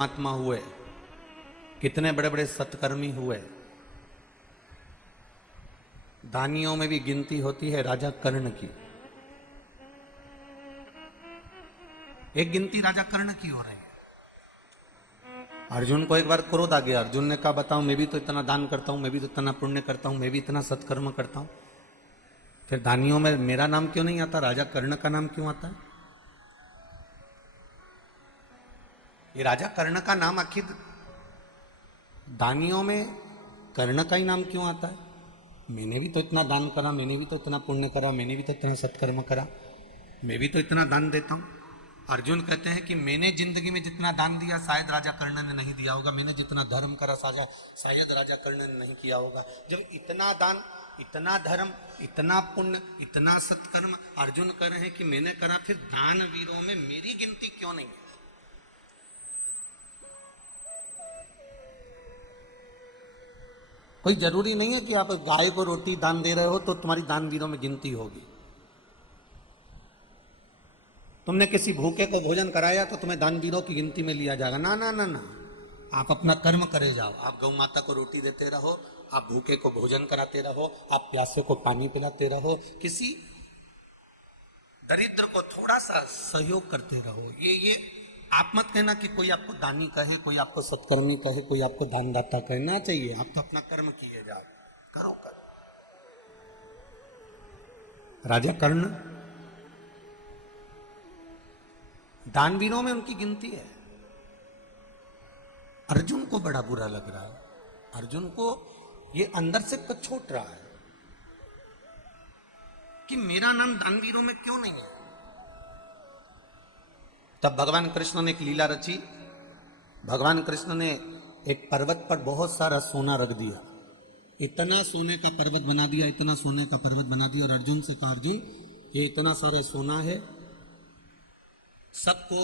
महात्मा हुए, कितने बड़े बड़े सत्कर्मी हुए। दानियों में भी गिनती होती है राजा कर्ण की। एक गिनती राजा कर्ण की हो रही है। अर्जुन को एक बार क्रोध आ गया। अर्जुन ने कहा बताओ, मैं भी तो इतना दान करता हूं, मैं भी तो इतना पुण्य करता हूं, मैं भी इतना सत्कर्म करता हूं, फिर दानियों में मेरा नाम क्यों नहीं आता, राजा कर्ण का नाम क्यों आता है? ये राजा कर्ण का नाम आखिर दानियों में कर्ण का ही नाम क्यों आता है? मैंने भी तो इतना दान करा, मैंने भी तो इतना पुण्य करा, मैंने भी तो इतना सत्कर्म करा, मैं भी तो इतना दान देता हूं। अर्जुन कहते हैं कि मैंने जिंदगी में जितना दान दिया शायद राजा कर्ण ने नहीं दिया होगा, मैंने जितना धर्म करा शायद राजा कर्ण ने नहीं किया होगा। जब इतना दान, इतना धर्म, इतना पुण्य, इतना सत्कर्म अर्जुन कर रहे हैं कि मैंने करा, फिर दान वीरों में मेरी गिनती क्यों नहीं है? कोई जरूरी नहीं है कि आप गाय को रोटी दान दे रहे हो तो तुम्हारी दान वीरों में गिनती होगी। तुमने किसी भूखे को भोजन कराया तो तुम्हें दान वीरों की गिनती में लिया जाएगा? ना ना ना ना, आप अपना कर्म करे जाओ। आप गौ माता को रोटी देते रहो, आप भूखे को भोजन कराते रहो, आप प्यासे को पानी पिलाते रहो, किसी दरिद्र को थोड़ा सा सहयोग करते रहो। ये आप मत कहना कि कोई आपको दानी कहे, कोई आपको सत्कर्मी कहे, कोई आपको दानदाता कहना चाहिए। आप तो अपना कर्म किए जाओ, करो कर। राजा कर्ण, दानवीरों में उनकी गिनती है। अर्जुन को बड़ा बुरा लग रहा है, अर्जुन को ये अंदर से कछोट रहा है कि मेरा नाम दानवीरों में क्यों नहीं है। तब भगवान कृष्ण ने एक लीला रची। भगवान कृष्ण ने एक पर्वत पर बहुत सारा सोना रख दिया, इतना सोने का पर्वत बना दिया, इतना सोने का पर्वत बना दिया, और अर्जुन से कहा अर्जुन ये इतना सारा सोना है, सबको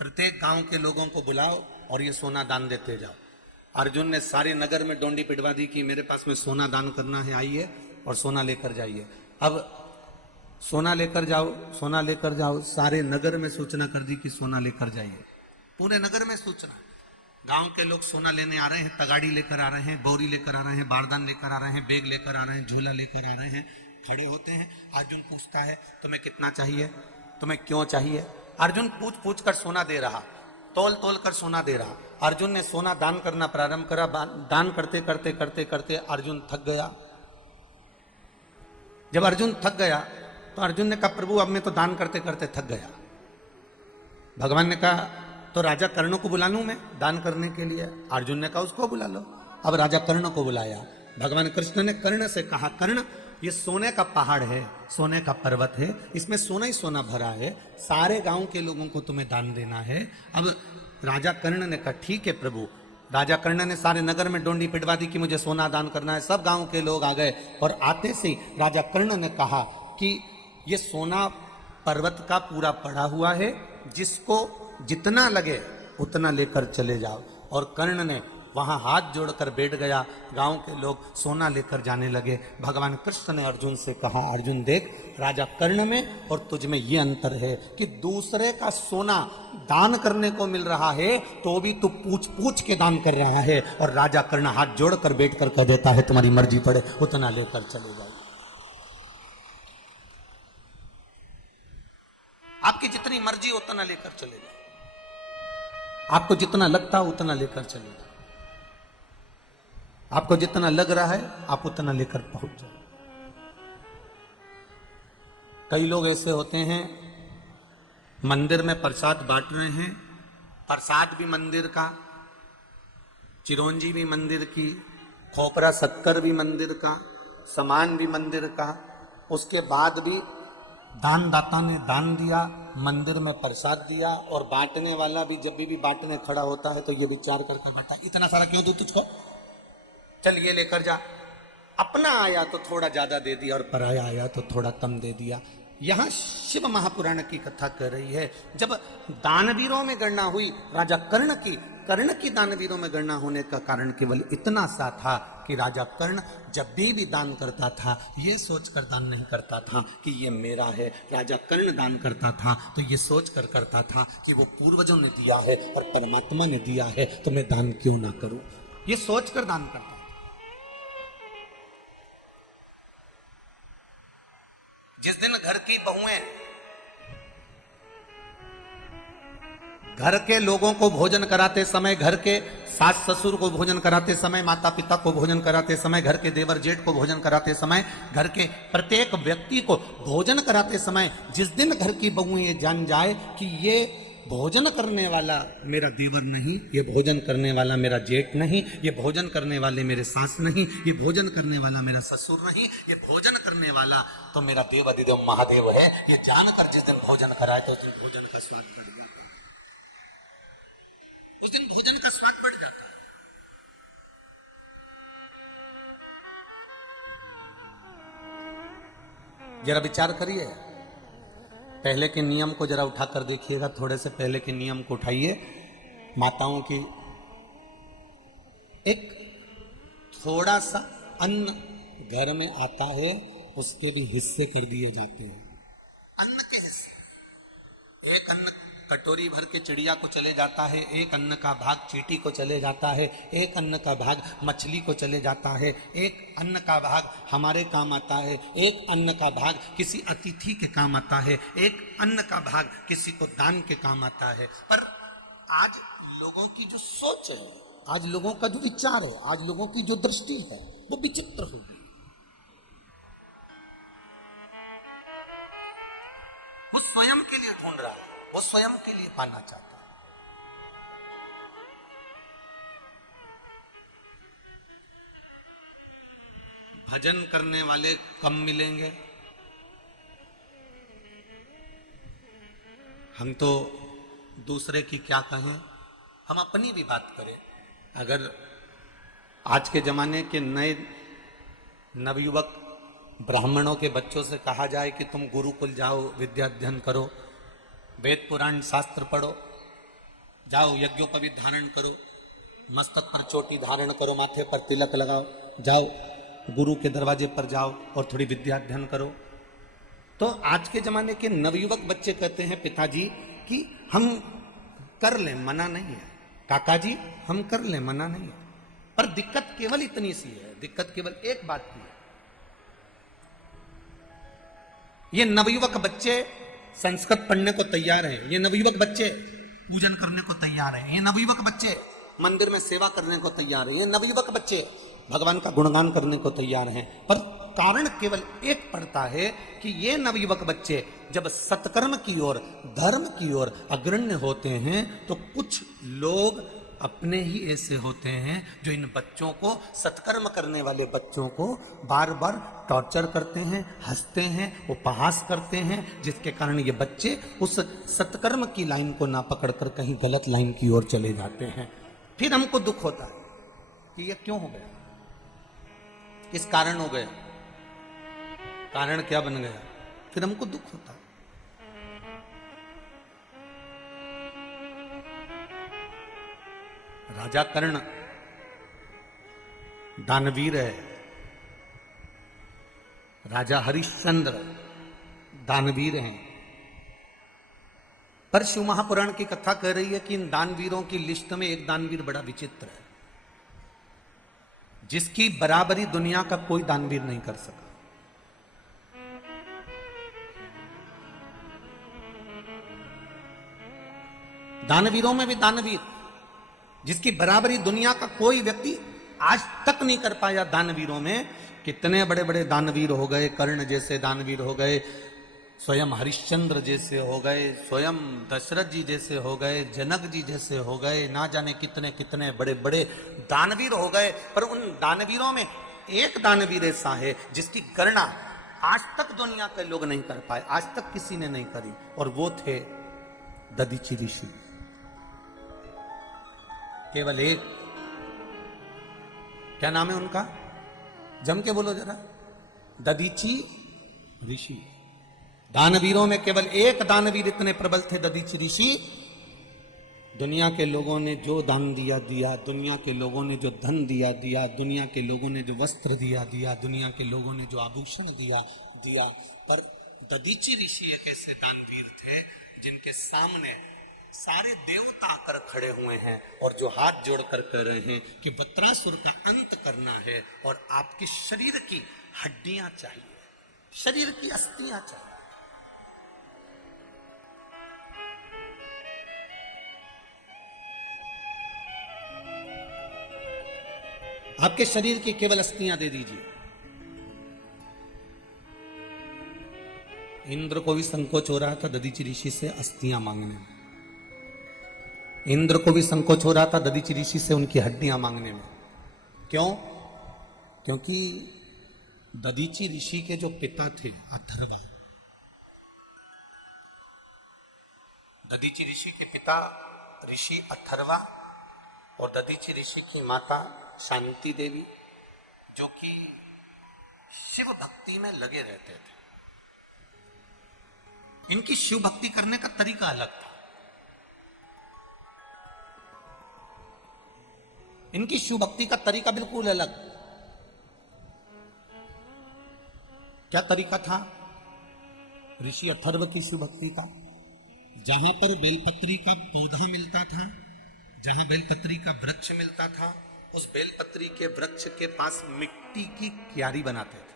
प्रत्येक गांव के लोगों को बुलाओ और ये सोना दान देते जाओ। अर्जुन ने सारे नगर में डोंडी पिटवा दी कि मेरे पास में सोना दान करना है, आइए और सोना लेकर जाइए। अब सोना लेकर जाओ, सोना लेकर जाओ, सारे नगर में सूचना कर दी कि सोना लेकर जाइए। पूरे नगर में सूचना, गांव के लोग सोना लेने आ रहे हैं, तगाड़ी लेकर आ रहे हैं, बोरी लेकर आ रहे हैं, बारदान लेकर आ रहे हैं, बैग लेकर आ रहे हैं, झूला लेकर आ रहे हैं, खड़े होते हैं। अर्जुन पूछता है तुम्हें कितना चाहिए, तुम्हें क्यों चाहिए? अर्जुन पूछ पूछ कर सोना दे रहा, तोल तोल कर सोना दे रहा। अर्जुन ने सोना दान करना प्रारंभ करा। दान करते करते करते करते अर्जुन थक गया। जब अर्जुन थक गया तो अर्जुन ने कहा प्रभु अब मैं तो दान करते करते थक गया। भगवान ने कहा तो राजा कर्ण को बुला लूं मैं दान करने के लिए? अर्जुन ने कहा उसको बुला लो। अब राजा कर्ण को बुलाया। भगवान कृष्ण ने कर्ण से कहा कर्ण ये सोने का पहाड़ है, सोने का पर्वत है, इसमें सोना ही सोना भरा है, सारे गांव के लोगों को तुम्हें दान देना है। अब राजा कर्ण ने कहा ठीक है प्रभु। राजा कर्ण ने सारे नगर में डोंडी पिटवा दी कि मुझे सोना दान करना है। सब गांव के लोग आ गए और आते से राजा कर्ण ने कहा कि ये सोना पर्वत का पूरा पड़ा हुआ है, जिसको जितना लगे उतना लेकर चले जाओ। और कर्ण ने वहां हाथ जोड़कर बैठ गया। गांव के लोग सोना लेकर जाने लगे। भगवान कृष्ण ने अर्जुन से कहा अर्जुन देख, राजा कर्ण में और तुझ में ये अंतर है कि दूसरे का सोना दान करने को मिल रहा है तो भी तू पूछ पूछ के दान कर रहा है, और राजा कर्ण हाथ जोड़कर बैठकर कह देता है तुम्हारी मर्जी पड़े उतना लेकर चले जाओ। आपकी जितनी मर्जी उतना लेकर चले जाओ, आपको जितना लगता है उतना लेकर चले जाओ, आपको जितना लग रहा है आप उतना लेकर पहुंच जाओ। कई लोग ऐसे होते हैं मंदिर में प्रसाद बांट रहे हैं, प्रसाद भी मंदिर का, चिरौंजी भी मंदिर की, खोपरा शक्कर भी मंदिर का, सामान भी मंदिर का, उसके बाद भी दानदाता ने दान दिया, मंदिर में प्रसाद दिया, और बांटने वाला भी जब भी बांटने खड़ा होता है तो ये विचार करके बैठा इतना सारा क्यों दूं तुझको, चल ये लेकर जा। अपना आया तो थोड़ा ज्यादा दे दिया और पराया आया तो थोड़ा कम दे दिया। यहां शिव महापुराण की कथा कर रही है। जब दानवीरों में गणना हुई राजा कर्ण की कर्ण की दानवीरों में गणना होने का कारण केवल इतना सा था कि राजा कर्ण जब भी दान करता था ये सोचकर दान नहीं करता था कि ये मेरा है। राजा कर्ण दान करता था तो ये सोचकर करता था कि वो पूर्वजों ने दिया है और परमात्मा ने दिया है, तो मैं दान क्यों ना करूं, ये सोचकर दान करता था। जिस दिन घर की बहुएं घर के लोगों को भोजन कराते समय, घर के सास ससुर को भोजन कराते समय, माता पिता को भोजन कराते समय, घर के देवर जेठ को भोजन कराते समय, घर के प्रत्येक व्यक्ति को भोजन कराते समय जिस दिन घर की बहुएं ये जान जाए कि ये भोजन करने वाला मेरा देवर नहीं, ये भोजन करने वाला मेरा जेठ नहीं, ये भोजन करने वाले मेरे सास नहीं, ये भोजन करने वाला मेरा ससुर नहीं, ये भोजन करने वाला तो मेरा देव अधिदेव महादेव है, ये जानकर जिस दिन भोजन कराए तो उस दिन भोजन का स्वाद बढ़ गया, उस दिन भोजन का स्वाद बढ़ जाता है। जरा विचार करिए, पहले के नियम को जरा उठाकर देखिएगा, थोड़े से पहले के नियम को उठाइए। माताओं की एक थोड़ा सा अन्न घर में आता है उसके भी हिस्से कर दिए जाते हैं, अन्न के हिस्से। एक अन्न कटोरी भर के चिड़िया को चले जाता है, एक अन्न का भाग चींटी को चले जाता है, एक अन्न का भाग मछली को चले जाता है, एक अन्न का भाग हमारे काम आता है, एक अन्न का भाग किसी अतिथि के काम आता है, एक अन्न का भाग किसी को दान के काम आता है। पर आज लोगों की जो सोच है, आज लोगों का जो विचार है, आज लोगों की जो दृष्टि है वो विचित्र हो गई। वो स्वयं के लिए ढूंढ रहा है, वो स्वयं के लिए पाना चाहता है। भजन करने वाले कम मिलेंगे। हम तो दूसरे की क्या कहें, हम अपनी भी बात करें। अगर आज के जमाने के नए नवयुवक ब्राह्मणों के बच्चों से कहा जाए कि तुम गुरुकुल जाओ, विद्या अध्ययन करो, वेद पुराण शास्त्र पढ़ो, जाओ यज्ञोपवीत धारण करो, मस्तक पर चोटी धारण करो, माथे पर तिलक लगाओ, जाओ गुरु के दरवाजे पर जाओ और थोड़ी विद्या अध्ययन करो, तो आज के जमाने के नवयुवक बच्चे कहते हैं पिताजी कि हम कर लें, मना नहीं है, काका जी हम कर लें, मना नहीं है। पर दिक्कत केवल इतनी सी है, दिक्कत केवल एक बात की है, ये नवयुवक बच्चे संस्कृत पढ़ने को तैयार हैं, ये नवयुवक बच्चे पूजन करने को तैयार हैं, ये नवयुवक बच्चे मंदिर में सेवा करने को तैयार हैं, ये नवयुवक बच्चे भगवान का गुणगान करने को तैयार हैं। पर कारण केवल एक पड़ता है कि ये नवयुवक बच्चे जब सत्कर्म की ओर, धर्म की ओर अग्रण्य होते हैं तो कुछ लोग अपने ही ऐसे होते हैं जो इन बच्चों को, सत्कर्म करने वाले बच्चों को बार बार टॉर्चर करते हैं, हंसते हैं, उपहास करते हैं, जिसके कारण ये बच्चे उस सत्कर्म की लाइन को ना पकड़कर कहीं गलत लाइन की ओर चले जाते हैं। फिर हमको दुख होता है कि ये क्यों हो गया, किस कारण हो गया, कारण क्या बन गया, फिर हमको दुख होता है। राजा कर्ण दानवीर है, राजा हरिश्चंद्र दानवीर हैं, पर शिव महापुराण की कथा कह रही है कि इन दानवीरों की लिस्ट में एक दानवीर बड़ा विचित्र है, जिसकी बराबरी दुनिया का कोई दानवीर नहीं कर सका। दानवीरों में भी दानवीर, जिसकी बराबरी दुनिया का कोई व्यक्ति आज तक नहीं कर पाया। दानवीरों में कितने बड़े बड़े दानवीर हो गए, कर्ण जैसे दानवीर हो गए, स्वयं हरिश्चंद्र जैसे हो गए, स्वयं दशरथ जी जैसे हो गए, जनक जी जैसे हो गए, ना जाने कितने कितने बड़े बड़े दानवीर हो गए। पर उन दानवीरों में एक दानवीर ऐसा है जिसकी गणना आज तक दुनिया के लोग नहीं कर पाए, आज तक किसी ने नहीं करी, और वो थे दधीचि ऋषि। केवल एक, क्या नाम है उनका, जम के बोलो जरा, दधीचि ऋषि। दानवीरों में केवल एक दानवीर इतने प्रबल थे, दधीचि ऋषि, दुनिया के लोगों ने जो दान दिया दिया, दुनिया के लोगों ने जो धन दिया दिया, दुनिया के लोगों ने जो वस्त्र दिया दिया, दुनिया के लोगों ने जो आभूषण दिया दिया, पर दधीचि ऋषि एक ऐसे दानवीर थे जिनके सामने सारे देवता आकर खड़े हुए हैं और जो हाथ जोड़कर कह रहे हैं कि वत्रासुर का अंत करना है और आपके शरीर की हड्डियां चाहिए, शरीर की अस्थियां चाहिए। आपके शरीर की केवल अस्थियां दे दीजिए। इंद्र को भी संकोच हो रहा था दधीचि ऋषि से अस्थियां मांगने में। इंद्र को भी संकोच हो रहा था दधीचि ऋषि से उनकी हड्डियां मांगने में। क्यों? क्योंकि दधीचि ऋषि के जो पिता थे अथर्वा, दधीचि ऋषि के पिता ऋषि अथर्वा और दधीचि ऋषि की माता शांति देवी, जो कि शिव भक्ति में लगे रहते थे। इनकी शिव भक्ति करने का तरीका अलग था। इनकी शिव भक्ति का तरीका बिल्कुल अलग। क्या तरीका था ऋषि अथर्व की शिव भक्ति का? जहां पर बेलपत्री का पौधा मिलता था, जहां बेलपत्री का वृक्ष मिलता था, उस बेलपत्री के वृक्ष के पास मिट्टी की क्यारी बनाते थे।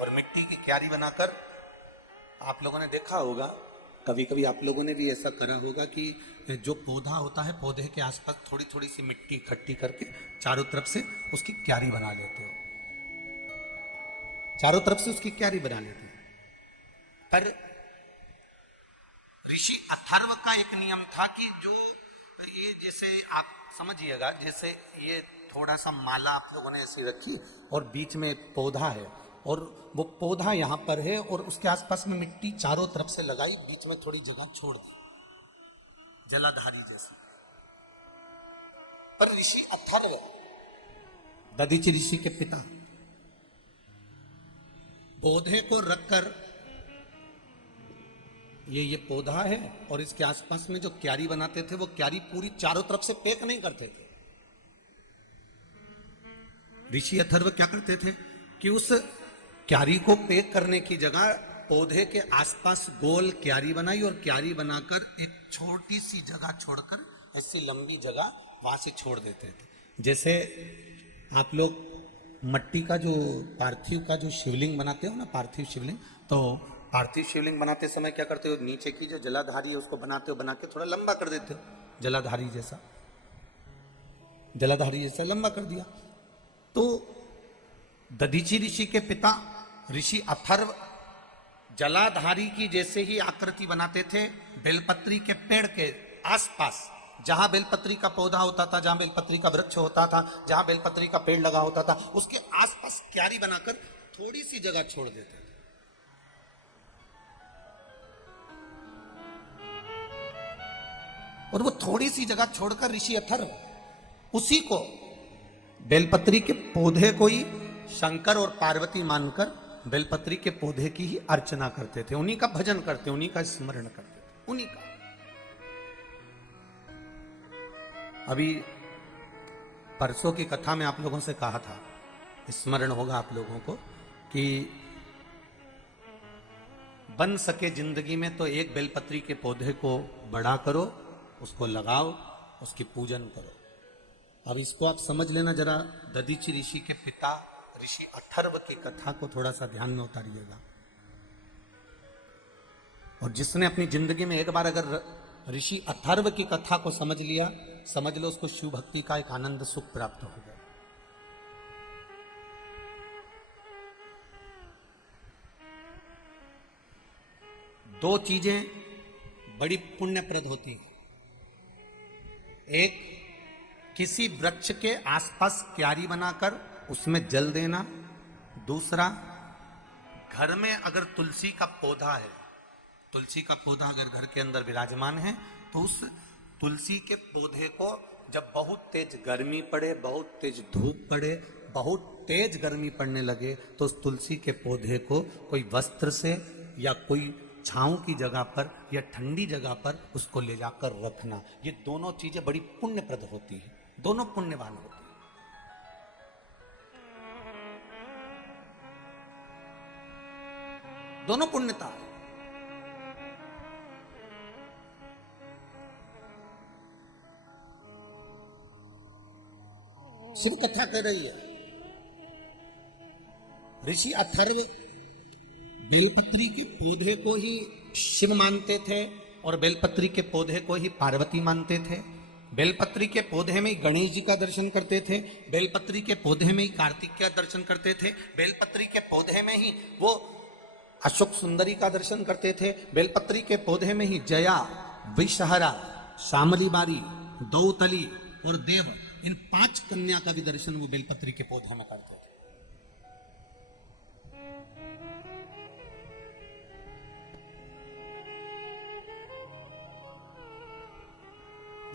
और मिट्टी की क्यारी बनाकर, आप लोगों ने देखा होगा, कभी कभी आप लोगों ने भी ऐसा करा होगा कि जो पौधा होता है, पौधे के आसपास थोड़ी थोड़ी सी मिट्टी इकट्ठी करके चारों तरफ से उसकी क्यारी बना लेते हो, चारों तरफ से उसकी क्यारी बना लेते हो। पर ऋषि अथर्व का एक नियम था कि जो ये, जैसे आप समझिएगा, जैसे ये थोड़ा सा माला आप लोगों ने ऐसी रखी और बीच में पौधा है और वो पौधा यहां पर है और उसके आसपास में मिट्टी चारों तरफ से लगाई, बीच में थोड़ी जगह छोड़ दी, जलाधारी जैसी। पर ऋषि अथर्व, दधीचि ऋषि के पिता, पौधे को रखकर, ये पौधा है और इसके आसपास में जो क्यारी बनाते थे, वो क्यारी पूरी चारों तरफ से पैक नहीं करते थे। ऋषि अथर्व क्या करते थे कि उस क्यारी को पैक करने की जगह पौधे के आसपास गोल क्यारी बनाई और क्यारी बनाकर एक छोटी सी जगह छोड़कर ऐसी लंबी जगह वहां से छोड़ देते थे। जैसे आप लोग मट्टी का जो पार्थिव का जो शिवलिंग बनाते हो ना, पार्थिव शिवलिंग, तो पार्थिव शिवलिंग बनाते समय क्या करते हो, नीचे की जो जलाधारी है उसको बनाते हो, बना के थोड़ा लंबा कर देते हो, जलाधारी जैसा, जलाधारी जैसा लंबा कर दिया। तो दधीचि ऋषि के पिता ऋषि अथर्व जलाधारी की जैसे ही आकृति बनाते थे बेलपत्री के पेड़ के आसपास, जहां बेलपत्री का पौधा होता था, जहां बेलपत्री का वृक्ष होता था, जहां बेलपत्री का पेड़ लगा होता था, उसके आसपास क्यारी बनाकर थोड़ी सी जगह छोड़ देते थे। और वो थोड़ी सी जगह छोड़कर ऋषि अथर्व उसी को, बेलपत्री के पौधे को ही शंकर और पार्वती मानकर बेलपत्री के पौधे की ही अर्चना करते थे, उन्हीं का भजन करते, उन्हीं का स्मरण करते थे, उन्हीं का। अभी परसों की कथा में आप लोगों से कहा था, स्मरण होगा आप लोगों को, कि बन सके जिंदगी में तो एक बेलपत्री के पौधे को बड़ा करो, उसको लगाओ, उसकी पूजन करो। अब इसको आप समझ लेना जरा, दधीचि ऋषि के पिता ऋषि अथर्व की कथा को थोड़ा सा ध्यान में उतारिएगा। और जिसने अपनी जिंदगी में एक बार अगर ऋषि अथर्व की कथा को समझ लिया, समझ लो उसको शिव भक्ति का एक आनंद सुख प्राप्त हो गया। दो चीजें बड़ी पुण्यप्रद होती हैं। एक, किसी वृक्ष के आसपास क्यारी बनाकर उसमें जल देना। दूसरा, घर में अगर तुलसी का पौधा है, तुलसी का पौधा अगर घर के अंदर विराजमान है, तो उस तुलसी के पौधे को जब बहुत तेज गर्मी पड़े, बहुत तेज धूप पड़े, बहुत तेज गर्मी पड़ने लगे, तो उस तुलसी के पौधे को कोई वस्त्र से या कोई छांव की जगह पर या ठंडी जगह पर उसको ले जाकर रखना, ये दोनों चीजें बड़ी पुण्यप्रद होती है, दोनों पुण्यवान होती है। दोनों पुण्यता है। शिव कथा कह रही है, ऋषि अथर्व बेलपत्री के पौधे को ही शिव मानते थे और बेलपत्री के पौधे को ही पार्वती मानते थे। बेलपत्री के पौधे में ही गणेश जी का दर्शन करते थे, बेलपत्री के पौधे में ही कार्तिक का दर्शन करते थे, बेलपत्री के पौधे में ही वो अशोक सुंदरी का दर्शन करते थे, बेलपत्री के पौधे में ही जया, विषहरा, शामली बारी, दौतली और देव, इन 5 कन्या का भी दर्शन वो बेलपत्री के पौधे में करते थे।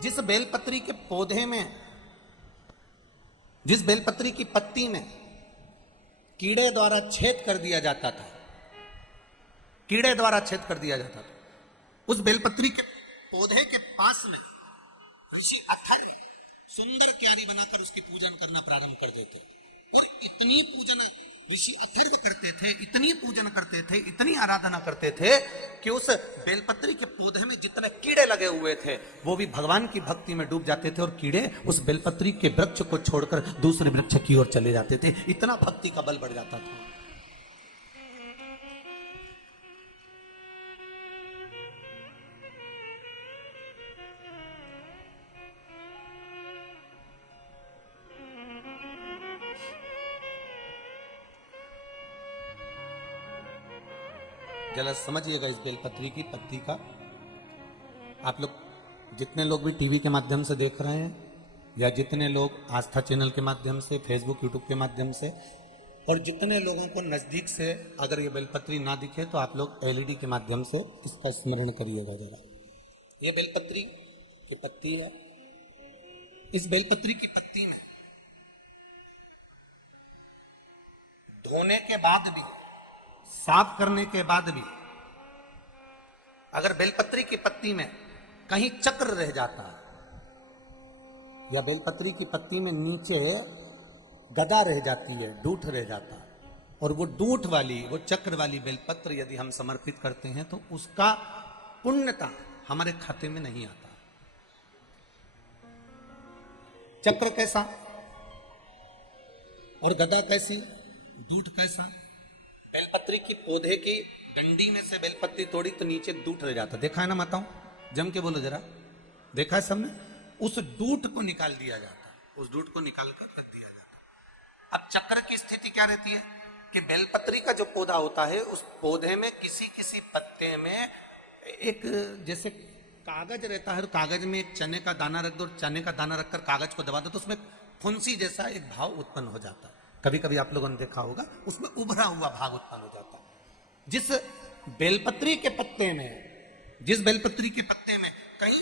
जिस बेलपत्री के पौधे में, जिस बेलपत्री की पत्ती में कीड़े द्वारा छेद कर दिया जाता था, कीड़े द्वारा छेद कर दिया जाता था, उस बेलपत्री के पौधे के पास में ऋषि अथर्व सुंदर क्यारी बनाकर उसकी पूजन करना प्रारंभ कर देते। और इतनी पूजन ऋषि अथर्व करते थे, इतनी पूजन करते थे, इतनी आराधना करते थे कि उस बेलपत्री के पौधे में जितने कीड़े लगे हुए थे वो भी भगवान की भक्ति में डूब जाते थे और कीड़े उस बेलपत्री के वृक्ष को छोड़कर दूसरे वृक्ष की ओर चले जाते थे। इतना भक्ति का बल बढ़ जाता था। जरा समझिएगा इस बेलपत्री की पत्ती का। आप लोग जितने लोग भी टीवी के माध्यम से देख रहे हैं या जितने लोग आस्था चैनल के माध्यम से, फेसबुक यूट्यूब के माध्यम से, और जितने लोगों को नजदीक से अगर ये बेलपत्री ना दिखे तो आप लोग एलईडी के माध्यम से इसका स्मरण करिएगा जरा। ये बेलपत्री की पत्ती है। इस बेलपत्री की पत्ती में धोने के बाद भी, साफ करने के बाद भी अगर बेलपत्री की पत्ती में कहीं चक्र रह जाता है या बेलपत्री की पत्ती में नीचे गदा रह जाती है, डूठ रह जाता है, और वो डूठ वाली, वो चक्र वाली बेलपत्र यदि हम समर्पित करते हैं तो उसका पुण्यता हमारे खाते में नहीं आता। चक्र कैसा और गदा कैसी, डूठ कैसा? बेलपत्री की पौधे की डंडी में से बेलपत्ती तोड़ी तो नीचे डूठ रह जाता। देखा है ना माताओं? जम के बोलो जरा, देखा है सबने? उस डूठ को निकाल दिया जाता, उस डूठ को निकाल कर रख दिया जाता। अब चक्र की स्थिति क्या रहती है कि बेलपत्री का जो पौधा होता है उस पौधे में किसी किसी पत्ते में एक जैसे कागज रहता है, कागज में एक चने का दाना रख दो, चने का दाना रखकर कागज को दबा दो तो उसमें फुंसी जैसा एक भाव उत्पन्न हो जाता है। कभी कभी आप लोगों ने देखा होगा, उसमें उभरा हुआ भाग उत्पन्न हो जाता है। जिस बेलपत्री के पत्ते में, जिस बेलपत्री के पत्ते में कहीं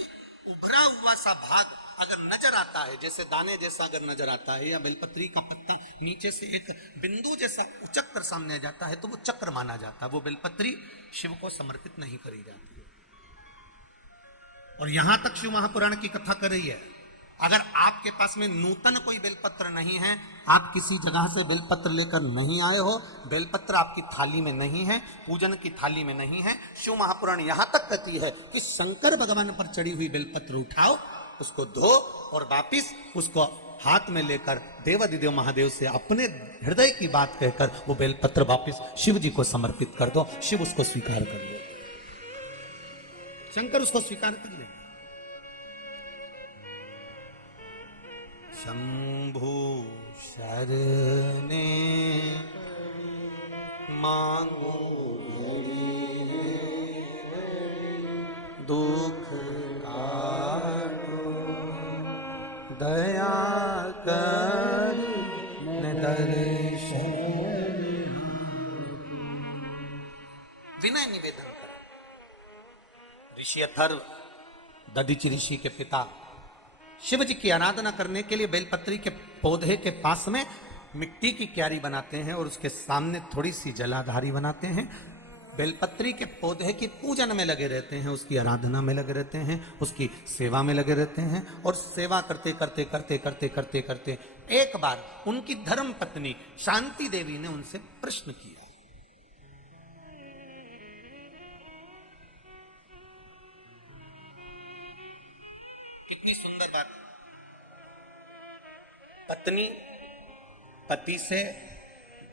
उभरा हुआ सा भाग अगर नजर आता है, जैसे दाने जैसा अगर नजर आता है, या बेलपत्री का पत्ता नीचे से एक बिंदु जैसा उचक कर सामने आ जाता है तो वो चक्र माना जाता है। वो बेलपत्री शिव को समर्पित नहीं करी जाती है। और यहां तक शिव महापुराण की कथा कर रही है, अगर आपके पास में नूतन कोई बेलपत्र नहीं है, आप किसी जगह से बेलपत्र लेकर नहीं आए हो, बेलपत्र आपकी थाली में नहीं है, पूजन की थाली में नहीं है, शिव महापुराण यहां तक कहती है कि शंकर भगवान पर चढ़ी हुई बेलपत्र उठाओ, उसको धो और वापिस उसको हाथ में लेकर देवाधिदेव महादेव से अपने हृदय की बात कहकर वो बेलपत्र वापिस शिव जी को समर्पित कर दो। शिव उसको स्वीकार कर ले, शंकर उसको स्वीकार कर ले। शंभु शरणे मांगो दुख काटो, दया कर दर्शन। विनय निवेदन कर। ऋषि अथर्व दधीचि ऋषि के पिता शिव जी की आराधना करने के लिए बेलपत्री के पौधे के पास में मिट्टी की क्यारी बनाते हैं और उसके सामने थोड़ी सी जलाधारी बनाते हैं बेलपत्री के पौधे की पूजन में लगे रहते हैं, उसकी आराधना में लगे रहते हैं, उसकी सेवा में लगे रहते हैं। और सेवा करते करते करते करते करते करते एक बार उनकी धर्म पत्नी शांति देवी ने उनसे प्रश्न किया। कितनी सुंदर बात। पत्नी पति से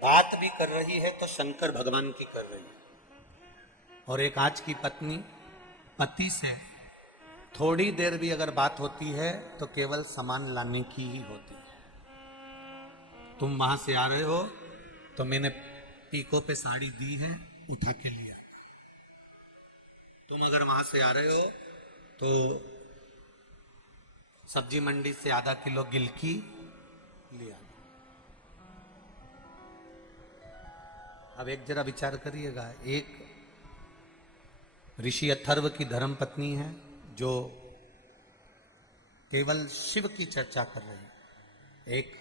बात भी कर रही है तो शंकर भगवान की कर रही है, और एक आज की पत्नी पति से थोड़ी देर भी अगर बात होती है तो केवल सामान लाने की ही होती है। तुम वहां से आ रहे हो तो मैंने पीको पे साड़ी दी है, उठा के लिया। तुम अगर वहां से आ रहे हो तो सब्जी मंडी से आधा किलो गिलकी लिया। अब एक जरा विचार करिएगा, एक ऋषि अथर्व की धर्म पत्नी है जो केवल शिव की चर्चा कर रही है, एक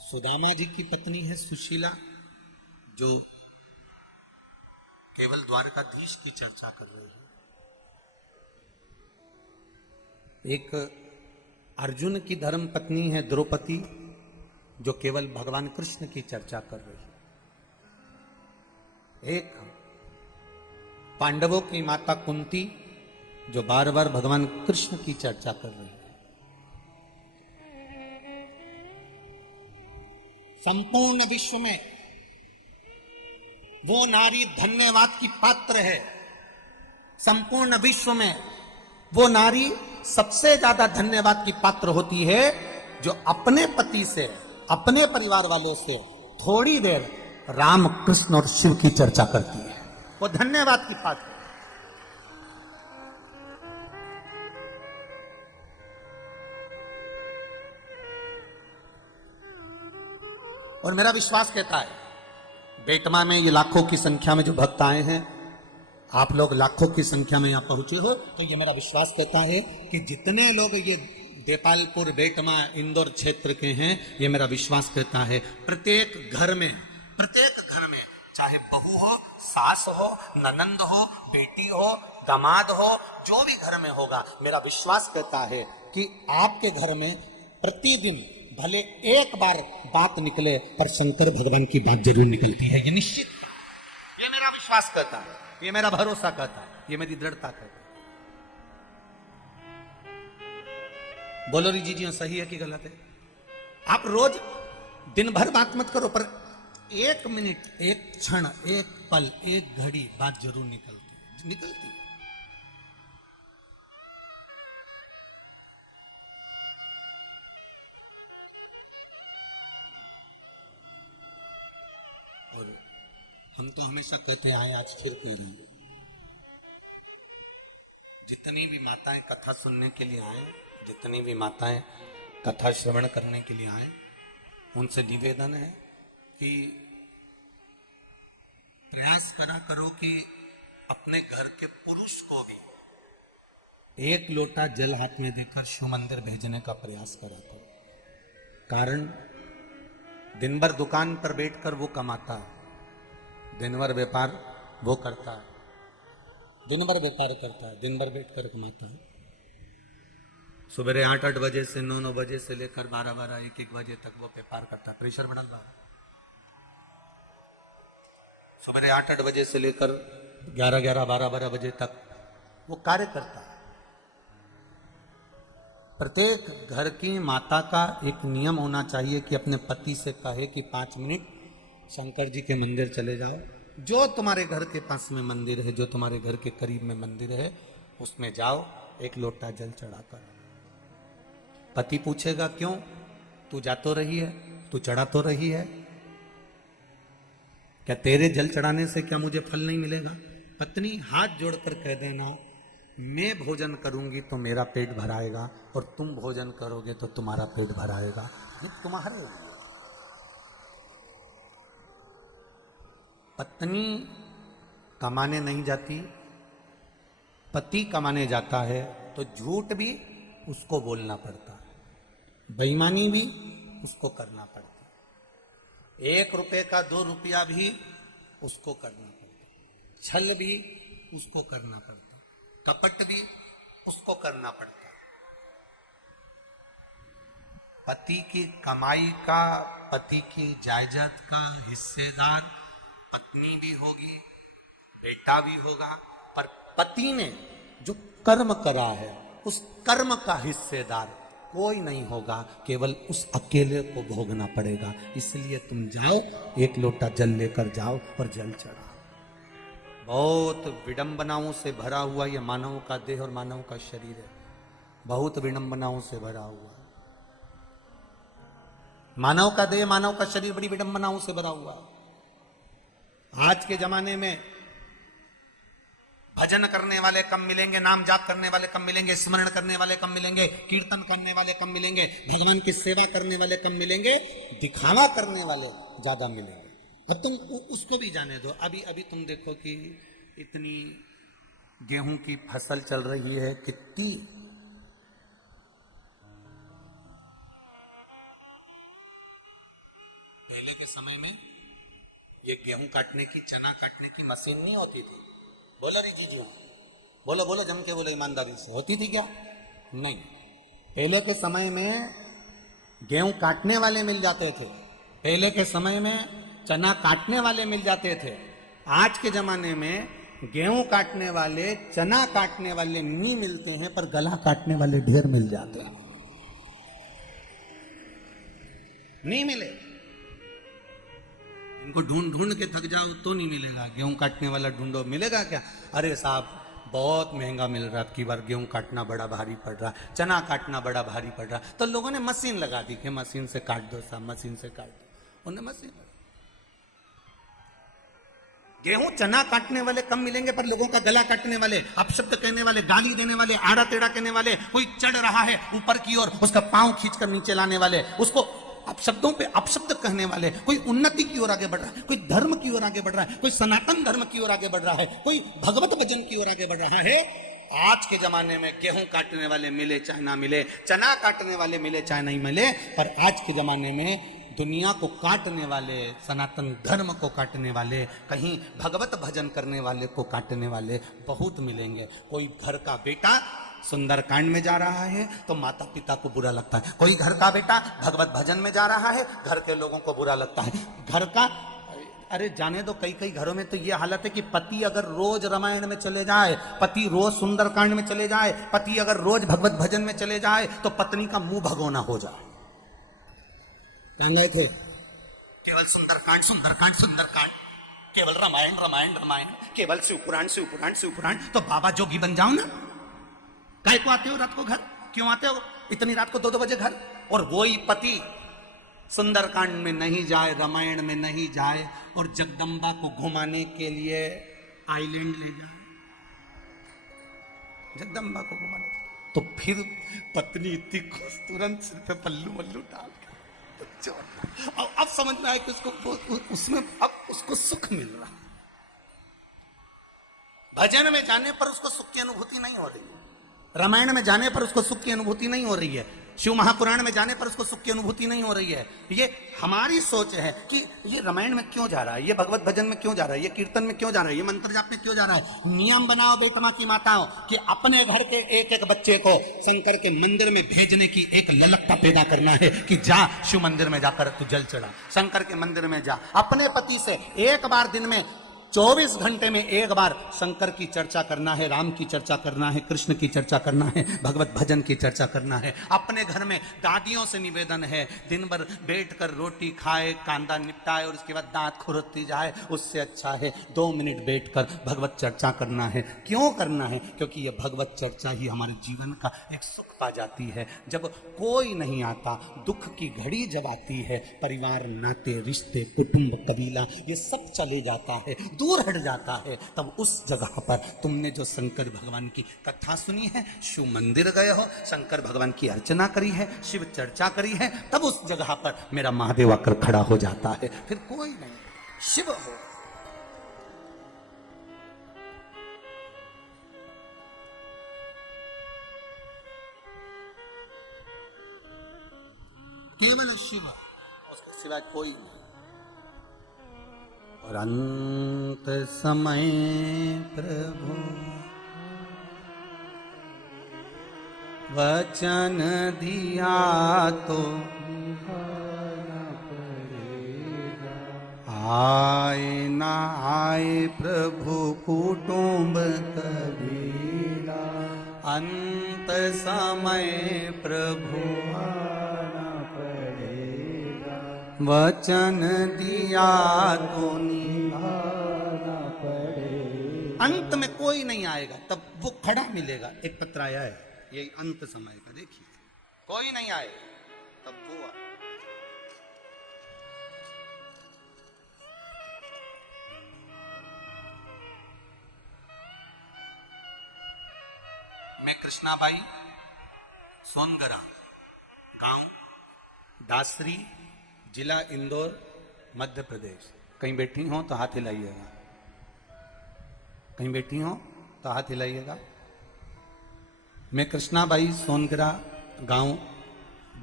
सुदामा जी की पत्नी है सुशीला जो केवल द्वारकाधीश की चर्चा कर रही है, एक अर्जुन की धर्म पत्नी है द्रौपदी जो केवल भगवान कृष्ण की चर्चा कर रही है, एक पांडवों की माता कुंती जो बार बार भगवान कृष्ण की चर्चा कर रही है। संपूर्ण विश्व में वो नारी धन्यवाद की पात्र है, संपूर्ण विश्व में वो नारी सबसे ज्यादा धन्यवाद की पात्र होती है जो अपने पति से, अपने परिवार वालों से थोड़ी देर राम कृष्ण और शिव की चर्चा करती है, वो धन्यवाद की पात्र है। और मेरा विश्वास कहता है, बेटमा में ये लाखों की संख्या में जो भक्त आए हैं, आप लोग लाखों की संख्या में यहां पहुंचे हो, तो ये मेरा विश्वास कहता है कि जितने लोग ये देपालपुर, बेटमा, इंदौर क्षेत्र के हैं, ये मेरा विश्वास कहता है प्रत्येक घर में चाहे बहू हो, सास हो, ननंद हो, बेटी हो, दामाद हो, जो भी घर में होगा, मेरा विश्वास कहता है कि आपके घर में प्रतिदिन भले एक बार बात निकले पर शंकर भगवान की बात जरूर निकलती है। ये निश्चित, ये मेरा विश्वास कहता है, ये मेरा भरोसा कहता है, ये मेरी दृढ़ता कहता है। बोलो री जी सही है कि गलत है? आप रोज दिन भर बात मत करो, पर एक मिनट, एक क्षण, एक पल, एक घड़ी बात जरूर निकलती है। और हम तो हमेशा कहते आए, आज फिर कह रहे हैं, जितनी भी माताएं कथा सुनने के लिए आए, जितनी भी माताएं कथा श्रवण करने के लिए आए, उनसे निवेदन है कि प्रयास करा करो कि अपने घर के पुरुष को भी एक लोटा जल हाथ में देकर शिव मंदिर भेजने का प्रयास करा करो। कारण दिन भर दुकान पर बैठकर वो कमाता है, दिन भर व्यापार वो करता है, दिन भर व्यापार करता है, दिन भर बैठकर कमाता है। सुबह 8-8 बजे से 9-9 बजे से लेकर 12-12, 1-1 बजे तक वो व्यापार करता है। प्रेशर बढ़ल बा। सुबह 8-8 बजे से लेकर 11-11, 12-12 बजे तक वो कार्य करता है। प्रत्येक घर की माता का एक नियम होना चाहिए कि अपने पति से कहे कि 5 मिनट शंकर जी के मंदिर चले जाओ, जो तुम्हारे घर के पास में मंदिर है, जो तुम्हारे घर के करीब में मंदिर है, उसमें जाओ, एक लोटा जल चढ़ाकर। पति पूछेगा क्यों? तू जा तो रही है, तू चढ़ा तो रही है, क्या तेरे जल चढ़ाने से क्या मुझे फल नहीं मिलेगा? पत्नी हाथ जोड़कर कह देना, मैं भोजन करूंगी तो मेरा पेट भराएगा, और तुम भोजन करोगे तो तुम्हारा पेट भराएगा। ये तुम्हारे। पत्नी कमाने नहीं जाती, पति कमाने जाता है, तो झूठ भी उसको बोलना पड़ता है, बेईमानी भी उसको करना पड़ता है, 1 रुपए का 2 रुपया भी उसको करना पड़ता है। छल भी उसको करना पड़ता, कपट भी उसको करना पड़ता। पति की कमाई का, पति की जायदाद का हिस्सेदार पत्नी भी होगी, बेटा भी होगा, पर पति ने जो कर्म करा है उस कर्म का हिस्सेदार कोई नहीं होगा, केवल उस अकेले को भोगना पड़ेगा। इसलिए तुम जाओ, एक लोटा जल लेकर जाओ और जल चढ़ाओ। बहुत विडंबनाओं से भरा हुआ यह मानव का देह और मानव का शरीर है, बहुत विडंबनाओं से भरा हुआ। मानव का देह, मानव का शरीर बड़ी विडंबनाओं से भरा हुआ। आज के जमाने में भजन करने वाले कम मिलेंगे, नाम जाप करने वाले कम मिलेंगे, स्मरण करने वाले कम मिलेंगे, कीर्तन करने वाले कम मिलेंगे, भगवान की सेवा करने वाले कम मिलेंगे, दिखावा करने वाले ज्यादा मिलेंगे। अब तुम उसको भी जाने दो। अभी अभी तुम देखो कि इतनी गेहूं की फसल चल रही है, कितनी पहले के समय में ये गेहूं काटने की, चना काटने की मशीन नहीं होती थी। बोलो रे जीजू, बोलो बोलो, जम के बोलो, ईमानदारी से। होती थी क्या? नहीं। पहले के समय में गेहूं काटने वाले मिल जाते थे, पहले के समय में चना काटने वाले मिल जाते थे। आज के जमाने में गेहूं काटने वाले, चना काटने वाले नहीं मिलते हैं, पर गला काटने वाले ढेर मिल जाते हैं। नहीं मिले, इनको ढूंढ ढूंढ के थक जाओ तो नहीं मिलेगा। गेहूं काटने वाला ढूंढो, मिलेगा क्या? अरे साहब बहुत महंगा मिल रहा है, अब की बार गेहूं काटना बड़ा भारी पड़ रहा, चना काटना बड़ा भारी पड़ रहा। तो लोगों ने मशीन लगा दी कि मशीन से काट दो साहब, मशीन से काट दो। उन्हें मशीन, गेहूं चना काटने वाले कम मिलेंगे, पर लोगों का गला काटने वाले, अपशब्द कहने वाले, गाली देने वाले, आड़ा टेढ़ा कहने वाले, कोई चढ़ रहा है ऊपर की ओर, उसका पांव खींचकर नीचे लाने वाले, उसको अपशब्दों पे अपशब्द कहने वाले, कोई उन्नति की ओर आगे बढ़ रहा है, कोई धर्म की ओर आगे बढ़ रहा है, कोई सनातन धर्म की ओर आगे बढ़ रहा है, कोई भगवत भजन की ओर आगे बढ़ रहा है। आज के जमाने में गेहूं काटने वाले मिले चाहे ना मिले, चना काटने वाले मिले चाहे नहीं मिले, पर आज के जमाने में दुनिया को काटने वाले, सनातन धर्म को काटने वाले, कहीं भगवत भजन करने वाले को काटने वाले बहुत मिलेंगे। कोई घर का बेटा सुंदरकांड में जा रहा है तो माता पिता को बुरा लगता है, कोई घर का बेटा भगवत भजन में जा रहा है, घर के लोगों को बुरा लगता है। घर का, अरे जाने दो, कई कई घरों में तो ये हालत है कि पति अगर रोज रामायण में चले जाए, पति रोज सुंदरकांड में चले जाए, पति अगर रोज भगवत भजन में चले जाए, तो पत्नी का मुंह भगोना हो जाए। कहाँ गए थे? केवल सुंदरकांड सुंदरकांड सुंदरकांड, केवल रामायण रामायण रामायण, केवल शिवपुराण शिवपुराण शिवपुराण। तो बाबा जोगी बन जाओ ना। काय को आते हो रात को घर? क्यों आते हो इतनी रात को 2-2 बजे घर? और वही पति सुंदरकांड में नहीं जाए, रामायण में नहीं जाए, और जगदम्बा को घुमाने के लिए आइलैंड ले जाए, जगदम्बा को घुमाने, तो फिर पत्नी इतनी खुश, तुरंत सिर पे पल्लू वल्लू डाल के। अब समझ में आया कि उसको उसमें अब उसको सुख मिल रहा। भजन में जाने पर उसको सुख की अनुभूति नहीं हो रही है, रामायण में जाने पर उसको सुख की अनुभूति नहीं हो रही है, शिव महापुराण में जाने पर उसको सुख की अनुभूति नहीं हो रही है। ये हमारी सोच है कि ये रामायण में क्यों जा रहा है, ये भगवत भजन में क्यों जा रहा है, ये कीर्तन में क्यों जा रहा है, ये मंत्र जाप में क्यों जा रहा है। नियम बनाओ बेतमा की माताओं कि अपने घर के एक एक बच्चे को शंकर के मंदिर में भेजने की एक ललकता पैदा करना है कि जा शिव मंदिर में जाकर तू जल चढ़ा, शंकर के मंदिर में जा। अपने पति से एक बार दिन में 24 घंटे में एक बार शंकर की चर्चा करना है, राम की चर्चा करना है, कृष्ण की चर्चा करना है, भगवत भजन की चर्चा करना है। अपने घर में दादियों से निवेदन है, दिन भर बैठकर रोटी खाए, कांदा निपटाए और उसके बाद दांत खुरती जाए, उससे अच्छा है 2 मिनट बैठकर भगवत चर्चा करना है। क्यों करना है? क्योंकि यह भगवत चर्चा ही हमारे जीवन का एक सुख पा जाती है। जब कोई नहीं आता, दुख की घड़ी जब आती है, परिवार, नाते, रिश्ते, कुटुंब, कबीला, ये सब चले जाता है, दूर हट जाता है, तब उस जगह पर तुमने जो शंकर भगवान की कथा सुनी है, शिव मंदिर गए हो, शंकर भगवान की अर्चना करी है, शिव चर्चा करी है, तब उस जगह पर मेरा महादेव आकर खड़ा हो जाता है। फिर कोई नहीं, शिव हो। केवल शिव, उसके सिवाय कोई नहीं। और अंत समय प्रभु वचन दिया तो आए ना आए प्रभु कुटुंब कबीला, अंत समय प्रभु आना पड़ेगा, वचन दिया तो निभाना पड़ेगा। अंत में कोई नहीं आएगा, तब वो खड़ा मिलेगा। एक पत्र आया है, यही अंत समय का, देखिए कोई नहीं आएगा तब वो आए। मैं कृष्णाबाई, सोनगरा, गांव दासरी, जिला इंदौर, मध्य प्रदेश। कहीं बैठी हो तो हाथ हिलाइएगा, कहीं बैठी हो तो हाथ हिलाइएगा। मैं कृष्णाबाई, सोनगरा, गांव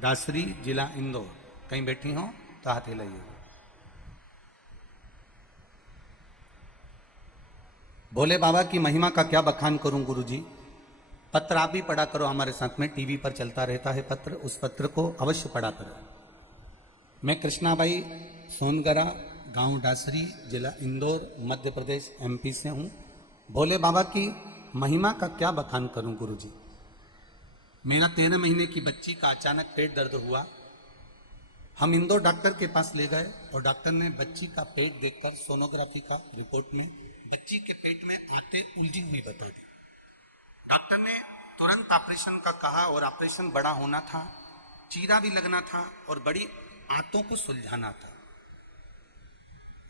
दासरी, जिला इंदौर। कहीं बैठी हो तो हाथ हिलाइएगा। भोले बाबा की महिमा का क्या बखान करूं गुरुजी। पत्र आप भी पढ़ा करो, हमारे साथ में टीवी पर चलता रहता है पत्र, उस पत्र को अवश्य पढ़ा करो। मैं कृष्णाबाई, सोनगरा, गांव डासरी, जिला इंदौर, मध्य प्रदेश, एमपी से हूं। भोले बाबा की महिमा का क्या बखान करूं गुरुजी। मेरा 13 महीने की बच्ची का अचानक पेट दर्द हुआ। हम इंदौर डॉक्टर के पास ले गए और डॉक्टर ने बच्ची का पेट देखकर सोनोग्राफी का रिपोर्ट में बच्ची के पेट में आते उलझी हुई बता दी। डॉक्टर ने तुरंत ऑपरेशन का कहा और ऑपरेशन बड़ा होना था, चीरा भी लगना था और बड़ी आंतों को सुलझाना था।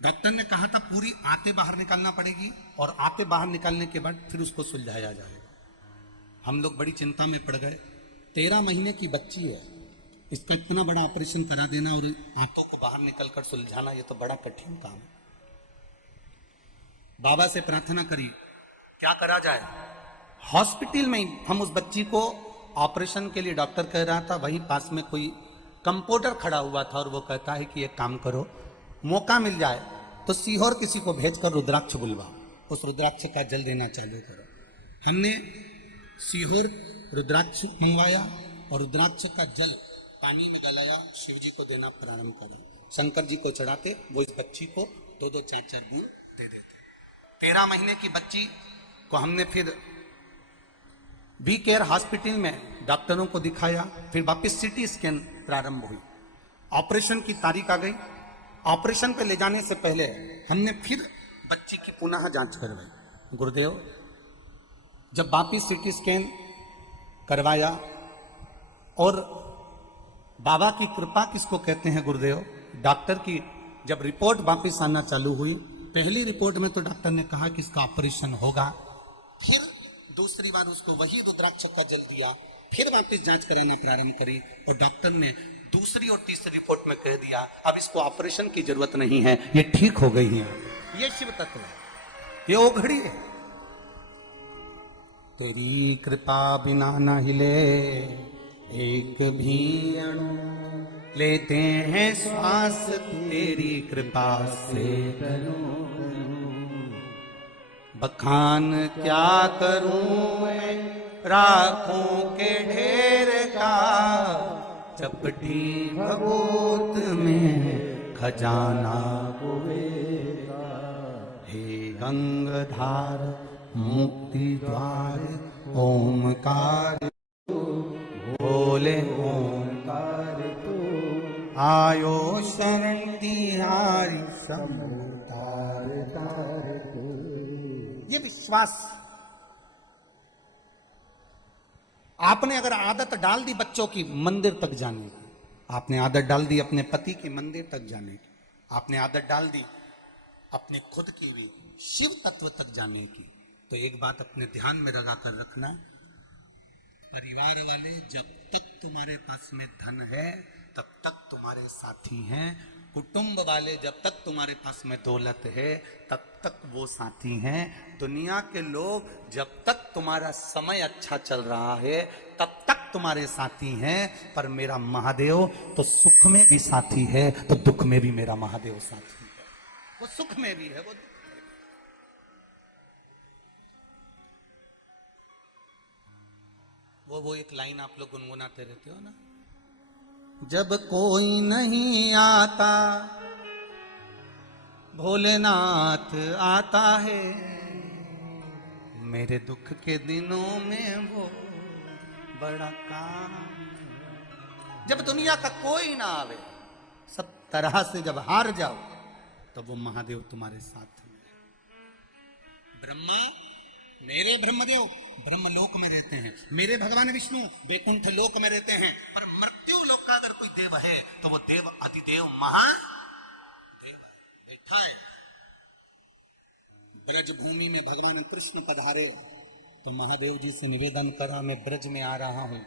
डॉक्टर ने कहा था पूरी आंतें बाहर निकालना पड़ेगी और आंतें बाहर निकालने के बाद फिर उसको सुलझाया जाएगा। हम लोग बड़ी चिंता में पड़ गए। 13 महीने की बच्ची है, इसका इतना बड़ा ऑपरेशन करा देना और आंतों को बाहर निकलकर सुलझाना, ये तो बड़ा कठिन काम है। बाबा से प्रार्थना करी क्या करा जाए। हॉस्पिटल में ही हम उस बच्ची को ऑपरेशन के लिए डॉक्टर कह रहा था, वहीं पास में कोई कंपाउंडर खड़ा हुआ था और वो कहता है कि एक काम करो, मौका मिल जाए तो सीहोर किसी को भेजकर रुद्राक्ष बुलवाओ, उस रुद्राक्ष का जल देना चालू करो। हमने सीहोर रुद्राक्ष मंगवाया और रुद्राक्ष का जल पानी में गलाया, शिव जी को देना प्रारंभ करा। शंकर जी को चढ़ाते, वो इस बच्ची को 2-2, 4-4 बूंद दे देते। 13 महीने की बच्ची को हमने फिर बी केयर हॉस्पिटल में डॉक्टरों को दिखाया, फिर वापस सिटी स्कैन प्रारंभ हुई। ऑपरेशन की तारीख आ गई। ऑपरेशन पे ले जाने से पहले हमने फिर बच्ची की पुनः जांच करवाई। गुरुदेव, जब वापिस सिटी स्कैन करवाया और बाबा की कृपा किसको कहते हैं गुरुदेव, डॉक्टर की जब रिपोर्ट वापिस आना चालू हुई, पहली रिपोर्ट में तो डॉक्टर ने कहा कि इसका ऑपरेशन होगा। फिर दूसरी बार उसको वही रुद्राक्ष का जल दिया, फिर वापिस जांच कराना प्रारंभ करी और डॉक्टर ने दूसरी और तीसरी रिपोर्ट में कह दिया अब इसको ऑपरेशन की जरूरत नहीं है, ये ठीक हो गई है। ये शिव तत्व है, ये ओघड़ी है। तेरी कृपा बिना न हिले एक भी अणु, लेते हैं श्वास तेरी कृपा से तनु। बखान क्या करूं मैं राखों के ढेर का, चपटी भगोत में खजाना गोवेगा। हे गंगाधार मुक्ति द्वार ओमकार बोले ओमकार तो, आयो शरण तिहारी समुतार तार तो। ये विश्वास आपने अगर आदत डाल दी बच्चों की मंदिर तक जाने की, आपने आदत डाल दी अपने पति की मंदिर तक जाने की, आपने आदत डाल दी अपने खुद की भी शिव तत्व तक जाने की, तो एक बात अपने ध्यान में लगा कर रखना, परिवार वाले जब तक तुम्हारे पास में धन है तब तक तुम्हारे साथी हैं, कुटुंब वाले जब तक तुम्हारे पास में दौलत है तब तक वो साथी हैं, दुनिया के लोग जब तक तुम्हारा समय अच्छा चल रहा है तब तक तुम्हारे साथी हैं, पर मेरा महादेव तो सुख में भी साथी है तो दुख में भी मेरा महादेव साथी है। वो सुख में भी है, वो दुख में भी। वो एक लाइन आप लोग गुनगुनाते रहते हो ना, जब कोई नहीं आता भोलेनाथ आता है, मेरे दुख के दिनों में वो बड़ा काम है। जब दुनिया का कोई ना आवे, सब तरह से जब हार जाओ, तो वो महादेव तुम्हारे साथ में। ब्रह्मा मेरे ब्रह्मदेव ब्रह्मलोक में रहते हैं, मेरे भगवान विष्णु वैकुंठ लोक में रहते हैं, पर मृत्यु लोक का अगर कोई देव है तो वो देव अतिदेव महादेव बैठा है। ब्रज भूमि में भगवान कृष्ण पधारे तो महादेव जी से निवेदन करा, मैं ब्रज में आ रहा हूं,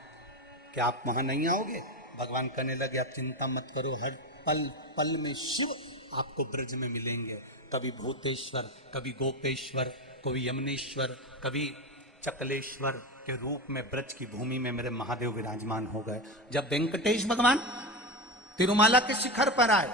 क्या आप वहां नहीं आओगे? भगवान कहने लगे, आप चिंता मत करो, हर पल पल में शिव आपको ब्रज में मिलेंगे। कभी भूतेश्वर, कभी गोपेश्वर, कभी यमुनेश्वर, कभी चकलेश्वर के रूप में ब्रज की भूमि में मेरे महादेव विराजमान हो गए। जब वेंकटेश भगवान तिरुमाला के शिखर पर आए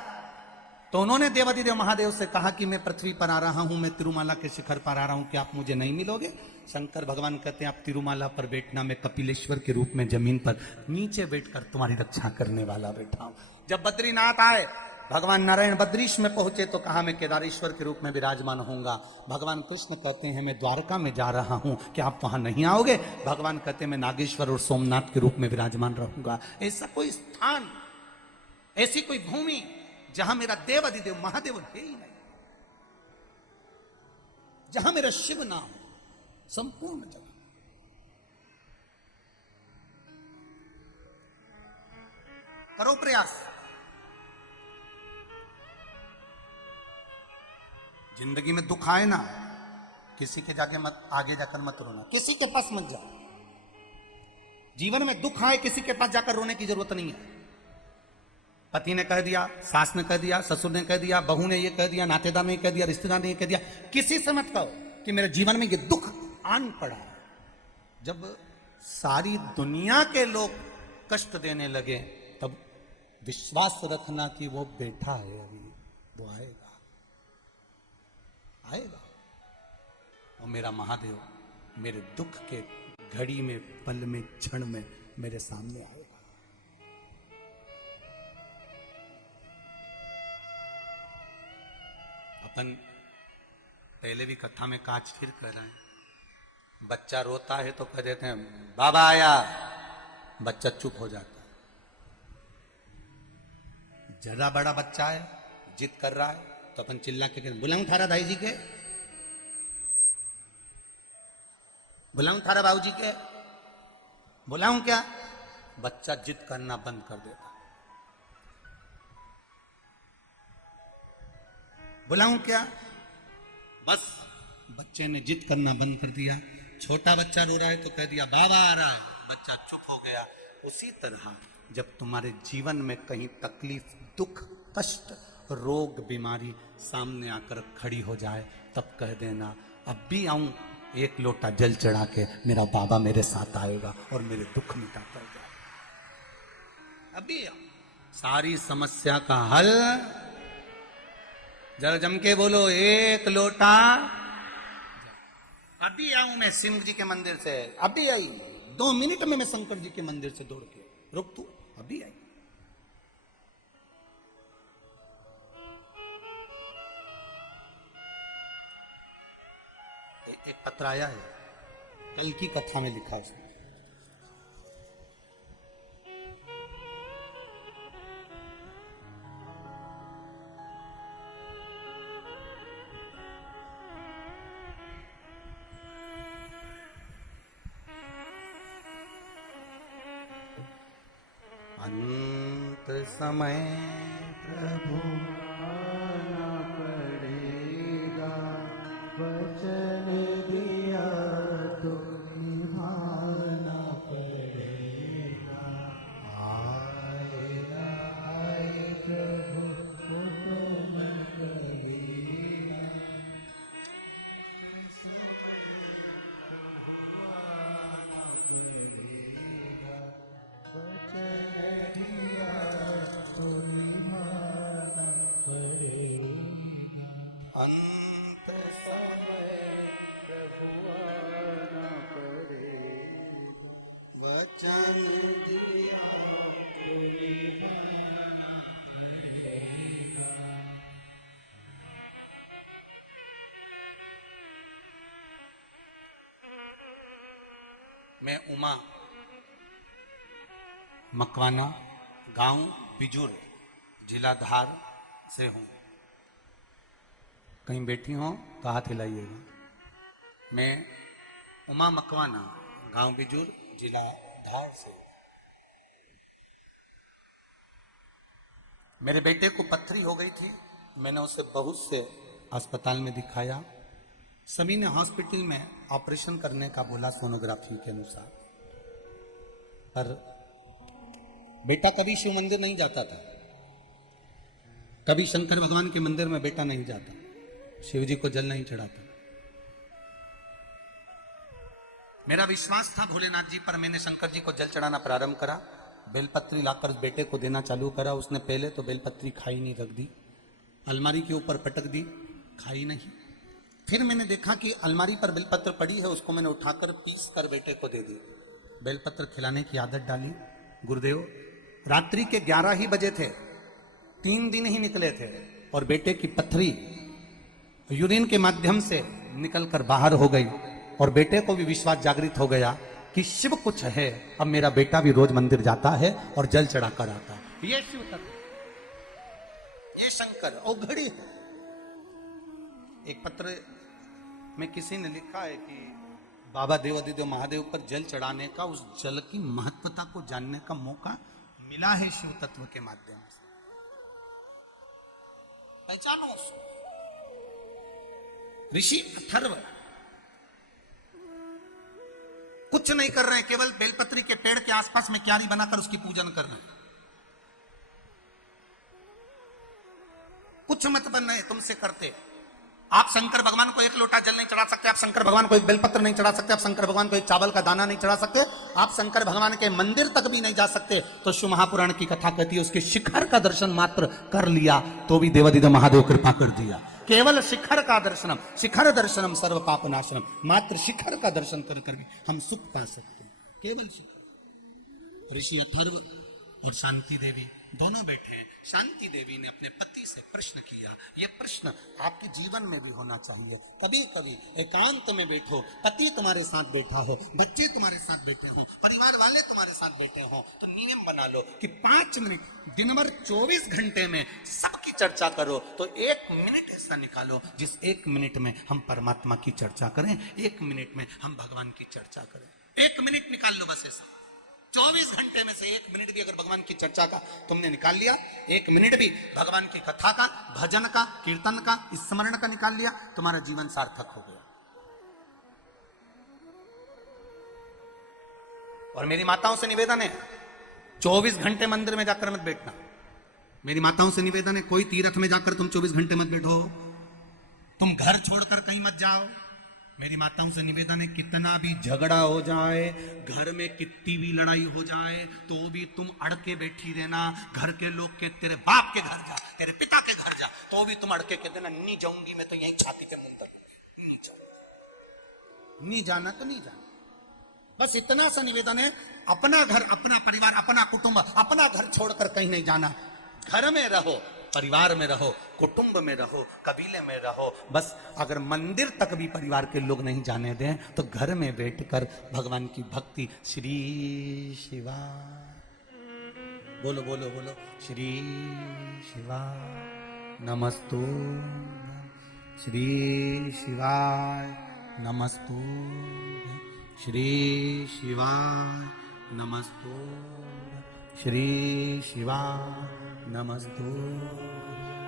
तो उन्होंने देवाधिदेव महादेव से कहा कि मैं पृथ्वी पर आ रहा हूं, मैं तिरुमाला के शिखर पर आ रहा हूं, क्या आप मुझे नहीं मिलोगे? शंकर भगवान कहते हैं, आप तिरुमाला पर बैठना, मैं कपिलेश्वर के रूप में जमीन पर नीचे बैठकर तुम्हारी रक्षा करने वाला बैठा हूं। जब बद्रीनाथ आए, भगवान नारायण बद्रीश में पहुंचे तो कहा, मैं केदारेश्वर के रूप में विराजमान होऊंगा। भगवान कृष्ण कहते हैं, मैं द्वारका में जा रहा हूं, क्या आप वहां नहीं आओगे? भगवान कहते हैं, मैं नागेश्वर और सोमनाथ के रूप में विराजमान रहूंगा। ऐसा कोई स्थान, ऐसी कोई भूमि जहां मेरा देव अधिदेव महादेव है ही नहीं, जहां मेरा शिव ना हो, संपूर्ण जगह। करो प्रयास, जिंदगी में दुख आए ना, किसी के जाके मत, आगे जाकर मत रोना, किसी के पास मत जाओ। जीवन में दुख आए, किसी के पास जाकर रोने की जरूरत नहीं है। पति ने कह दिया, सास ने कह दिया, ससुर ने कह दिया, बहू ने ये कह दिया, नातेदार ने कह दिया, रिश्तेदार ने ये कह दिया, किसी से मत कहो कि मेरे जीवन में ये दुख आन पड़ा। जब सारी दुनिया के लोग कष्ट देने लगे, तब विश्वास रखना कि वो बैठा है, अभी वो आएगा, आएगा। और मेरा महादेव मेरे दुख के घड़ी में, पल में, क्षण में मेरे सामने आएगा। अपन पहले भी कथा में काज फिर कह रहे हैं, बच्चा रोता है तो कह देते हैं बाबा आया, बच्चा चुप हो जाता है। जरा बड़ा बच्चा है, जिद कर रहा है, तो अपन चिल्ला के कहते, बुलाऊं थारा भाई जी के, बुलाऊं थारा बाबू जी के, बुलाऊं क्या? बच्चा जिद करना बंद कर देता। बुलाऊं क्या? बस बच्चे ने जिद करना बंद कर दिया। छोटा बच्चा रो रहा है तो कह दिया बाबा आ रहा है, बच्चा चुप हो गया। उसी तरह जब तुम्हारे जीवन में कहीं तकलीफ, दुख, कष्ट, रोग, बीमारी सामने आकर खड़ी हो जाए, तब कह देना, अब भी आऊं एक लोटा जल चढ़ा के, मेरा बाबा मेरे साथ आएगा और मेरे दुख मिटा कर जाएगा। अभी आऊं, सारी समस्या का हल। जरा जम के बोलो, एक लोटा। अभी आऊं मैं सिंह जी के मंदिर से, अभी आई, 2 मिनट में मैं शंकर जी के मंदिर से दौड़ के, रुक तू, अभी आई। एक पत्र आया है, कल की कथा में लिखा उसने, अंत समय प्रभु आना पड़ेगा, वचन दिया तो निभाना पड़ेगा। आए ना आए प्रभु वचन करेगा, आना पड़ेगा, वचन दिया तो निभाना पड़ेगा। मैं उमा मकवाना, गांव बिजुर, जिला धार से हूं। कहीं बैठी हो तो हाथ हिलाइएगा। मैं उमा मकवाना, गांव बिजुर, जिला धार से। मेरे बेटे को पथरी हो गई थी। मैंने उसे बहुत से अस्पताल में दिखाया। सभी ने हॉस्पिटल में ऑपरेशन करने का बोला सोनोग्राफी के अनुसार, पर बेटा कभी शिव मंदिर नहीं जाता था, कभी शंकर भगवान के मंदिर में बेटा नहीं जाता, शिव जी को जल नहीं चढ़ाता। मेरा विश्वास था भोलेनाथ जी पर। मैंने शंकर जी को जल चढ़ाना प्रारंभ करा। बेलपत्री लाकर बेटे को देना चालू करा। उसने पहले तो बेलपत्री खाई नहीं, रख दी, अलमारी के ऊपर पटक दी, खाई नहीं। फिर मैंने देखा कि अलमारी पर बेलपत्र पड़ी है, उसको मैंने उठाकर पीस कर बेटे को दे दी। बेलपत्र खिलाने की आदत डाली। गुरुदेव, रात्रि के 11 ही बजे थे, 3 दिन ही निकले थे और बेटे की पथरी यूरिन के माध्यम से निकलकर बाहर हो गई और बेटे को भी विश्वास जागृत हो गया कि शिव कुछ है। अब मेरा बेटा भी रोज मंदिर जाता है और जल चढ़ाकर आता है। ये शिव तत्व, ये शंकर औघड़ी है। एक पत्र में किसी ने लिखा है कि बाबा देवादिदेव महादेव पर जल चढ़ाने का, उस जल की महत्वता को जानने का मौका मिला है शिव तत्व के माध्यम से। पहचानो उसको। ऋषि अथर्व कुछ नहीं कर रहे हैं, केवल बेलपत्री के पेड़ के आसपास में क्यारी बनाकर उसकी पूजन कर रहे हैं। कुछ मत बन रहे तुमसे करते। आप शंकर भगवान को एक लोटा जल नहीं चढ़ा सकते, आप शंकर भगवान को एक बेलपत्र नहीं चढ़ा सकते, आप शंकर भगवान को एक चावल का दाना नहीं चढ़ा सकते, आप शंकर भगवान के मंदिर तक भी नहीं जा सकते। तो शिव महापुराण की कथा कहती है उसके शिखर का दर्शन मात्र कर लिया तो भी देवादिदेव महादेव कृपा कर दिया। केवल शिखर का दर्शनम, शिखर दर्शनम सर्व पाप नाशनम। मात्र शिखर का दर्शन कर भी हम सुख पा सकते हैं, केवल शिखर। ऋषि अथर्व और शांति देवी दोनों बैठे हैं। शांति देवी ने अपने पति से प्रश्न किया। यह प्रश्न आपके जीवन में भी होना चाहिए। कभी कभी एकांत में बैठो, पति तुम्हारे साथ बैठा हो, बच्चे तुम्हारे साथ बैठे हो, परिवार वाले तुम्हारे साथ बैठे हो, तो नियम बना लो कि 5 मिनट दिन भर 24 घंटे में सबकी चर्चा करो, तो 1 मिनट ऐसा निकालो जिस 1 मिनट में हम परमात्मा की चर्चा करें, 1 मिनट में हम भगवान की चर्चा करें। 1 मिनट निकाल लो बस ऐसा। 24 घंटे में से 1 मिनट भी अगर भगवान की चर्चा का तुमने निकाल लिया, 1 मिनट भी भगवान की कथा का, भजन का, कीर्तन का, स्मरण का निकाल लिया, तुम्हारा जीवन सार्थक हो गया। और मेरी माताओं से निवेदन है, 24 घंटे मंदिर में जाकर मत बैठना। मेरी माताओं से निवेदन है, कोई तीर्थ में जाकर तुम 24 घंटे मत बैठो, तुम घर छोड़कर कहीं मत जाओ। मेरी माताओं से निवेदन है, कितना भी झगड़ा हो जाए, घर में कितनी भी लड़ाई हो जाए, तो भी तुम अड़ के बैठी रहना। घर के लोग के तेरे बाप के घर जा, तेरे पिता के घर जा, तो भी तुम अड़ के कहते ना, नहीं जाऊंगी मैं तो यहीं छाती पे मुंह कर, नहीं जाऊंगी, नहीं जाना तो नहीं जाना। बस इतना सा निवेदन है, अपना घर, अपना परिवार, अपना कुटुंब, अपना घर छोड़कर कहीं नहीं जाना। घर में रहो, परिवार में रहो, कुटुंब में रहो, कबीले में रहो। बस अगर मंदिर तक भी परिवार के लोग नहीं जाने दें तो घर में बैठकर भगवान की भक्ति, श्री शिवा बोलो बोलो बोलो, श्री शिवा नमस्तु, श्री शिवाय नमस्तु, श्री शिवाय नमस्तु, श्री शिवाय नमस्तु,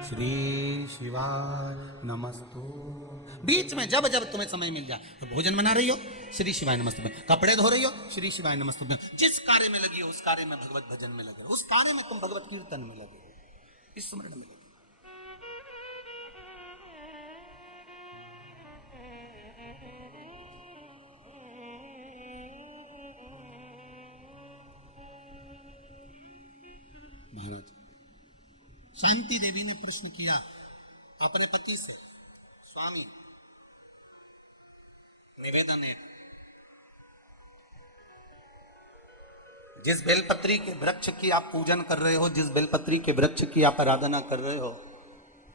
श्री शिवाय नमस्तु। बीच में जब जब तुम्हें समय मिल जाए, तो भोजन बना रही हो, श्री शिवाय नमस्तु, कपड़े धो रही हो, श्री शिवाय नमस्तु। जिस कार्य में लगी हो उस कार्य में भगवत भजन में लगे, उस कार्य में तुम भगवत कीर्तन में लगे, इस स्मरण में लगे। महाराज, शांति देवी ने प्रश्न किया अपने पति से, स्वामी निवेदन है, जिस बेलपत्री के वृक्ष की आप पूजन कर रहे हो, जिस बेलपत्री के वृक्ष की आप आराधना कर रहे हो,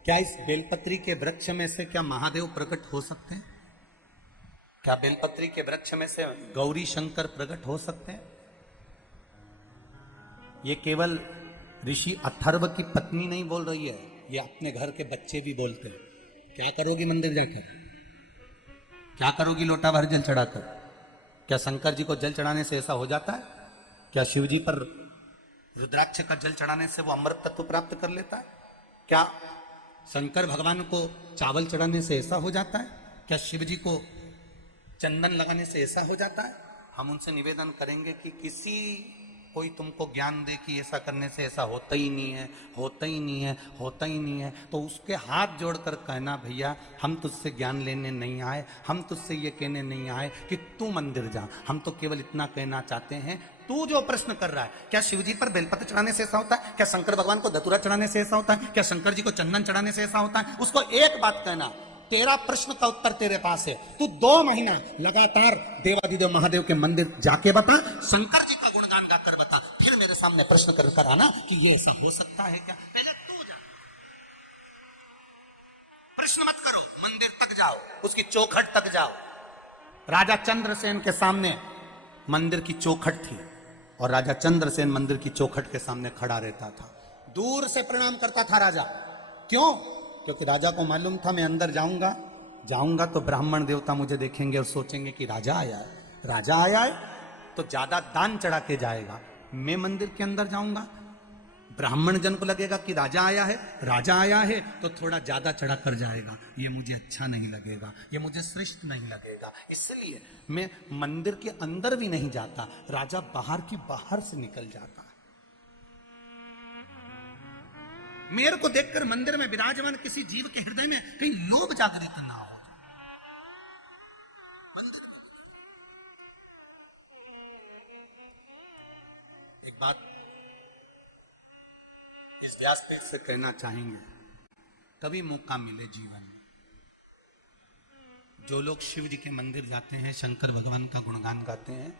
क्या इस बेलपत्री के वृक्ष में से क्या महादेव प्रकट हो सकते हैं? क्या बेलपत्री के वृक्ष में से गौरी शंकर प्रकट हो सकते हैं? ये केवल ऋषि अथर्व की पत्नी नहीं बोल रही है, ये अपने घर के बच्चे भी बोलते हैं। क्या करोगी मंदिर जाकर? क्या करोगी लोटा भर जल चढ़ाकर? क्या शंकर जी को जल चढ़ाने से ऐसा हो जाता है? क्या शिव जी पर रुद्राक्ष का जल चढ़ाने से वो अमृत तत्व प्राप्त कर लेता है? क्या शंकर भगवान को चावल चढ़ाने से ऐसा हो जाता है? क्या शिव जी को चंदन लगाने से ऐसा हो जाता है? हम उनसे निवेदन करेंगे कि किसी कोई तुमको ज्ञान दे कि ऐसा करने से ऐसा होता ही नहीं है, होता ही नहीं है, होता ही नहीं है, तो उसके हाथ जोड़कर कहना, भैया हम तुझसे ज्ञान लेने नहीं आए, हम तुझसे ये कहने नहीं आए कि तू मंदिर जा। हम तो केवल इतना कहना चाहते हैं, तू जो प्रश्न कर रहा है, क्या शिव जी पर बेलपत्र चढ़ाने से ऐसा होता है? क्या शंकर भगवान को धतूरा चढ़ाने से ऐसा होता है? क्या शंकर जी को चंदन चढ़ाने से ऐसा होता है? उसको एक बात कहना, तेरा प्रश्न का उत्तर तेरे पास है। तू 2 महीना लगातार देवादिदेव महादेव के मंदिर जाके बता, शंकर जी का गुणगान गाकर बता, फिर मेरे सामने प्रश्न कर आना कि ये ऐसा हो सकता है क्या? पहले तू जा, प्रश्न मत करो, मंदिर तक जाओ, उसकी चौखट तक जाओ। राजा चंद्रसेन के सामने मंदिर की चौखट थी और राजा चंद्रसेन मंदिर की चौखट के सामने खड़ा रहता था, दूर से प्रणाम करता था राजा। क्यों? क्योंकि राजा को मालूम था मैं अंदर जाऊंगा तो ब्राह्मण देवता मुझे देखेंगे और सोचेंगे कि राजा आया है, राजा आया है तो ज्यादा दान चढ़ा के जाएगा। मैं मंदिर के अंदर जाऊंगा, ब्राह्मण जन को लगेगा कि राजा आया है तो थोड़ा ज्यादा चढ़ा कर जाएगा, ये मुझे अच्छा नहीं लगेगा, ये मुझे श्रेष्ठ नहीं लगेगा, इसलिए मैं मंदिर के अंदर भी नहीं जाता, राजा बाहर से निकल जाता। मेरे को देखकर मंदिर में विराजमान किसी जीव के हृदय में कहीं लोभ जागृत ना हो। मंदिर में एक बात इस व्यासपीठ से कहना चाहेंगे, कभी मौका मिले जीवन में, जो लोग शिव जी के मंदिर जाते हैं, शंकर भगवान का गुणगान गाते हैं,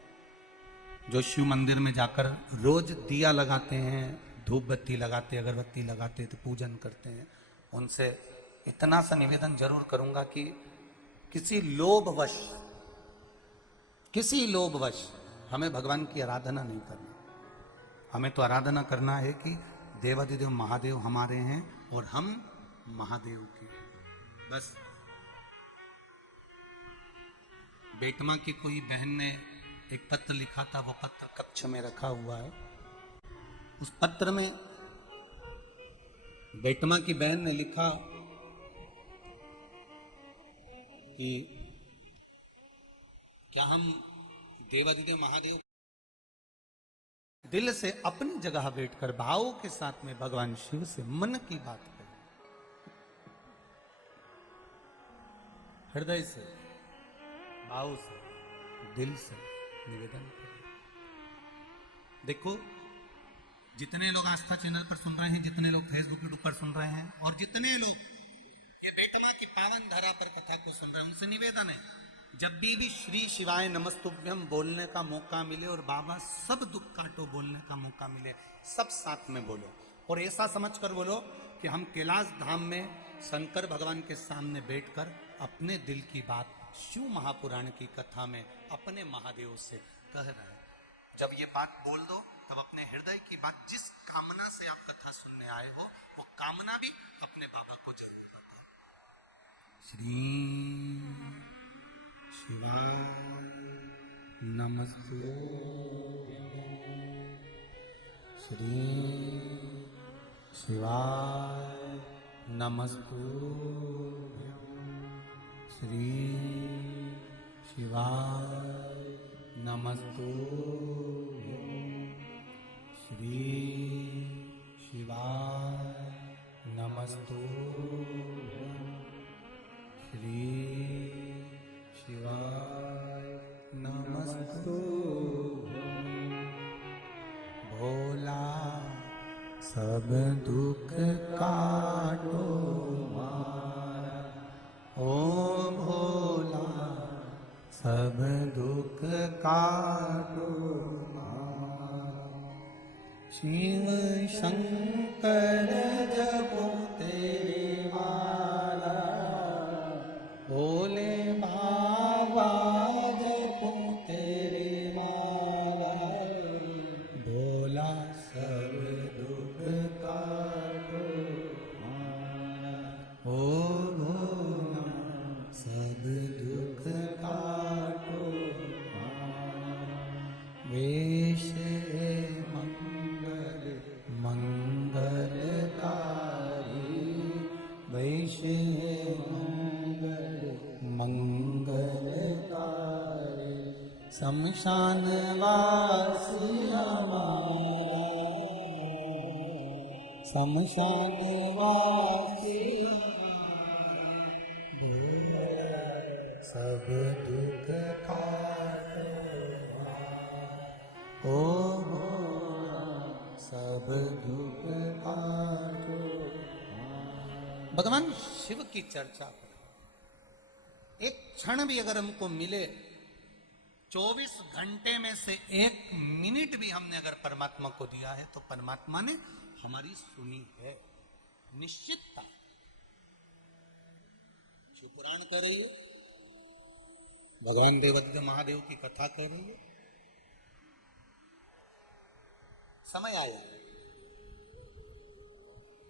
जो शिव मंदिर में जाकर रोज दिया लगाते हैं, धूप बत्ती लगाते, अगरबत्ती लगाते, तो पूजन करते हैं, उनसे इतना सा निवेदन जरूर करूंगा कि किसी लोभवश हमें भगवान की आराधना नहीं करनी। हमें तो आराधना करना है कि देवादिदेव महादेव हमारे हैं और हम महादेव के। बस बेटमा की कोई बहन ने एक पत्र लिखा था, वो पत्र कक्ष में रखा हुआ है। उस पत्र में बेटमा की बहन ने लिखा कि क्या हम देवादिदेव महादेव दिल से अपनी जगह बैठकर भावों के साथ में भगवान शिव से मन की बात करें, हृदय से, भाव से, दिल से निवेदन करें। देखो, जितने लोग आस्था चैनल पर सुन रहे हैं, जितने लोग फेसबुक यूट्यूब पर सुन रहे हैं और जितने लोग ये बेटमा की पावन धरा पर कथा को सुन रहे हैं, उनसे निवेदन है, जब भी श्री शिवाय नमस्तुभ्यम बोलने का मौका मिले और बाबा सब दुख काटो बोलने का मौका मिले, सब साथ में बोलो और ऐसा समझकर बोलो कि हम कैलाश धाम में शंकर भगवान के सामने बैठकर अपने दिल की बात शिव महापुराण की कथा में अपने महादेव से कह रहे हैं। जब ये बात बोल दो तब अपने हृदय की बात, जिस कामना से आप कथा सुनने आए हो, वो कामना भी अपने बाबा को जरूर बताओ। श्री शिवाय नमस्तुभ्यं, श्री शिवाय नमस्तुभ्यं, श्री शिवाय नमस्तुभ्यं, श्री शिवाय नमस्तुभ्यं, श्री शिवाय नमस्तुभ्यं। भोला सब दुख काटो मारा, ओ भोला सब दुख काटो मारा, शिव शंकर जपो तेरे माला, भोले बाबा शमशान वासी हमारा, शमशान वासी सब दुख काटो ओ सब दुख काटो। भगवान शिव की चर्चा पर एक क्षण भी अगर हमको मिले, 24 घंटे में से 1 मिनट भी हमने अगर परमात्मा को दिया है तो परमात्मा ने हमारी सुनी है, निश्चितता। शिव पुराण कर रही है, भगवान देवादिदेव महादेव की कथा कर रही है। समय आया,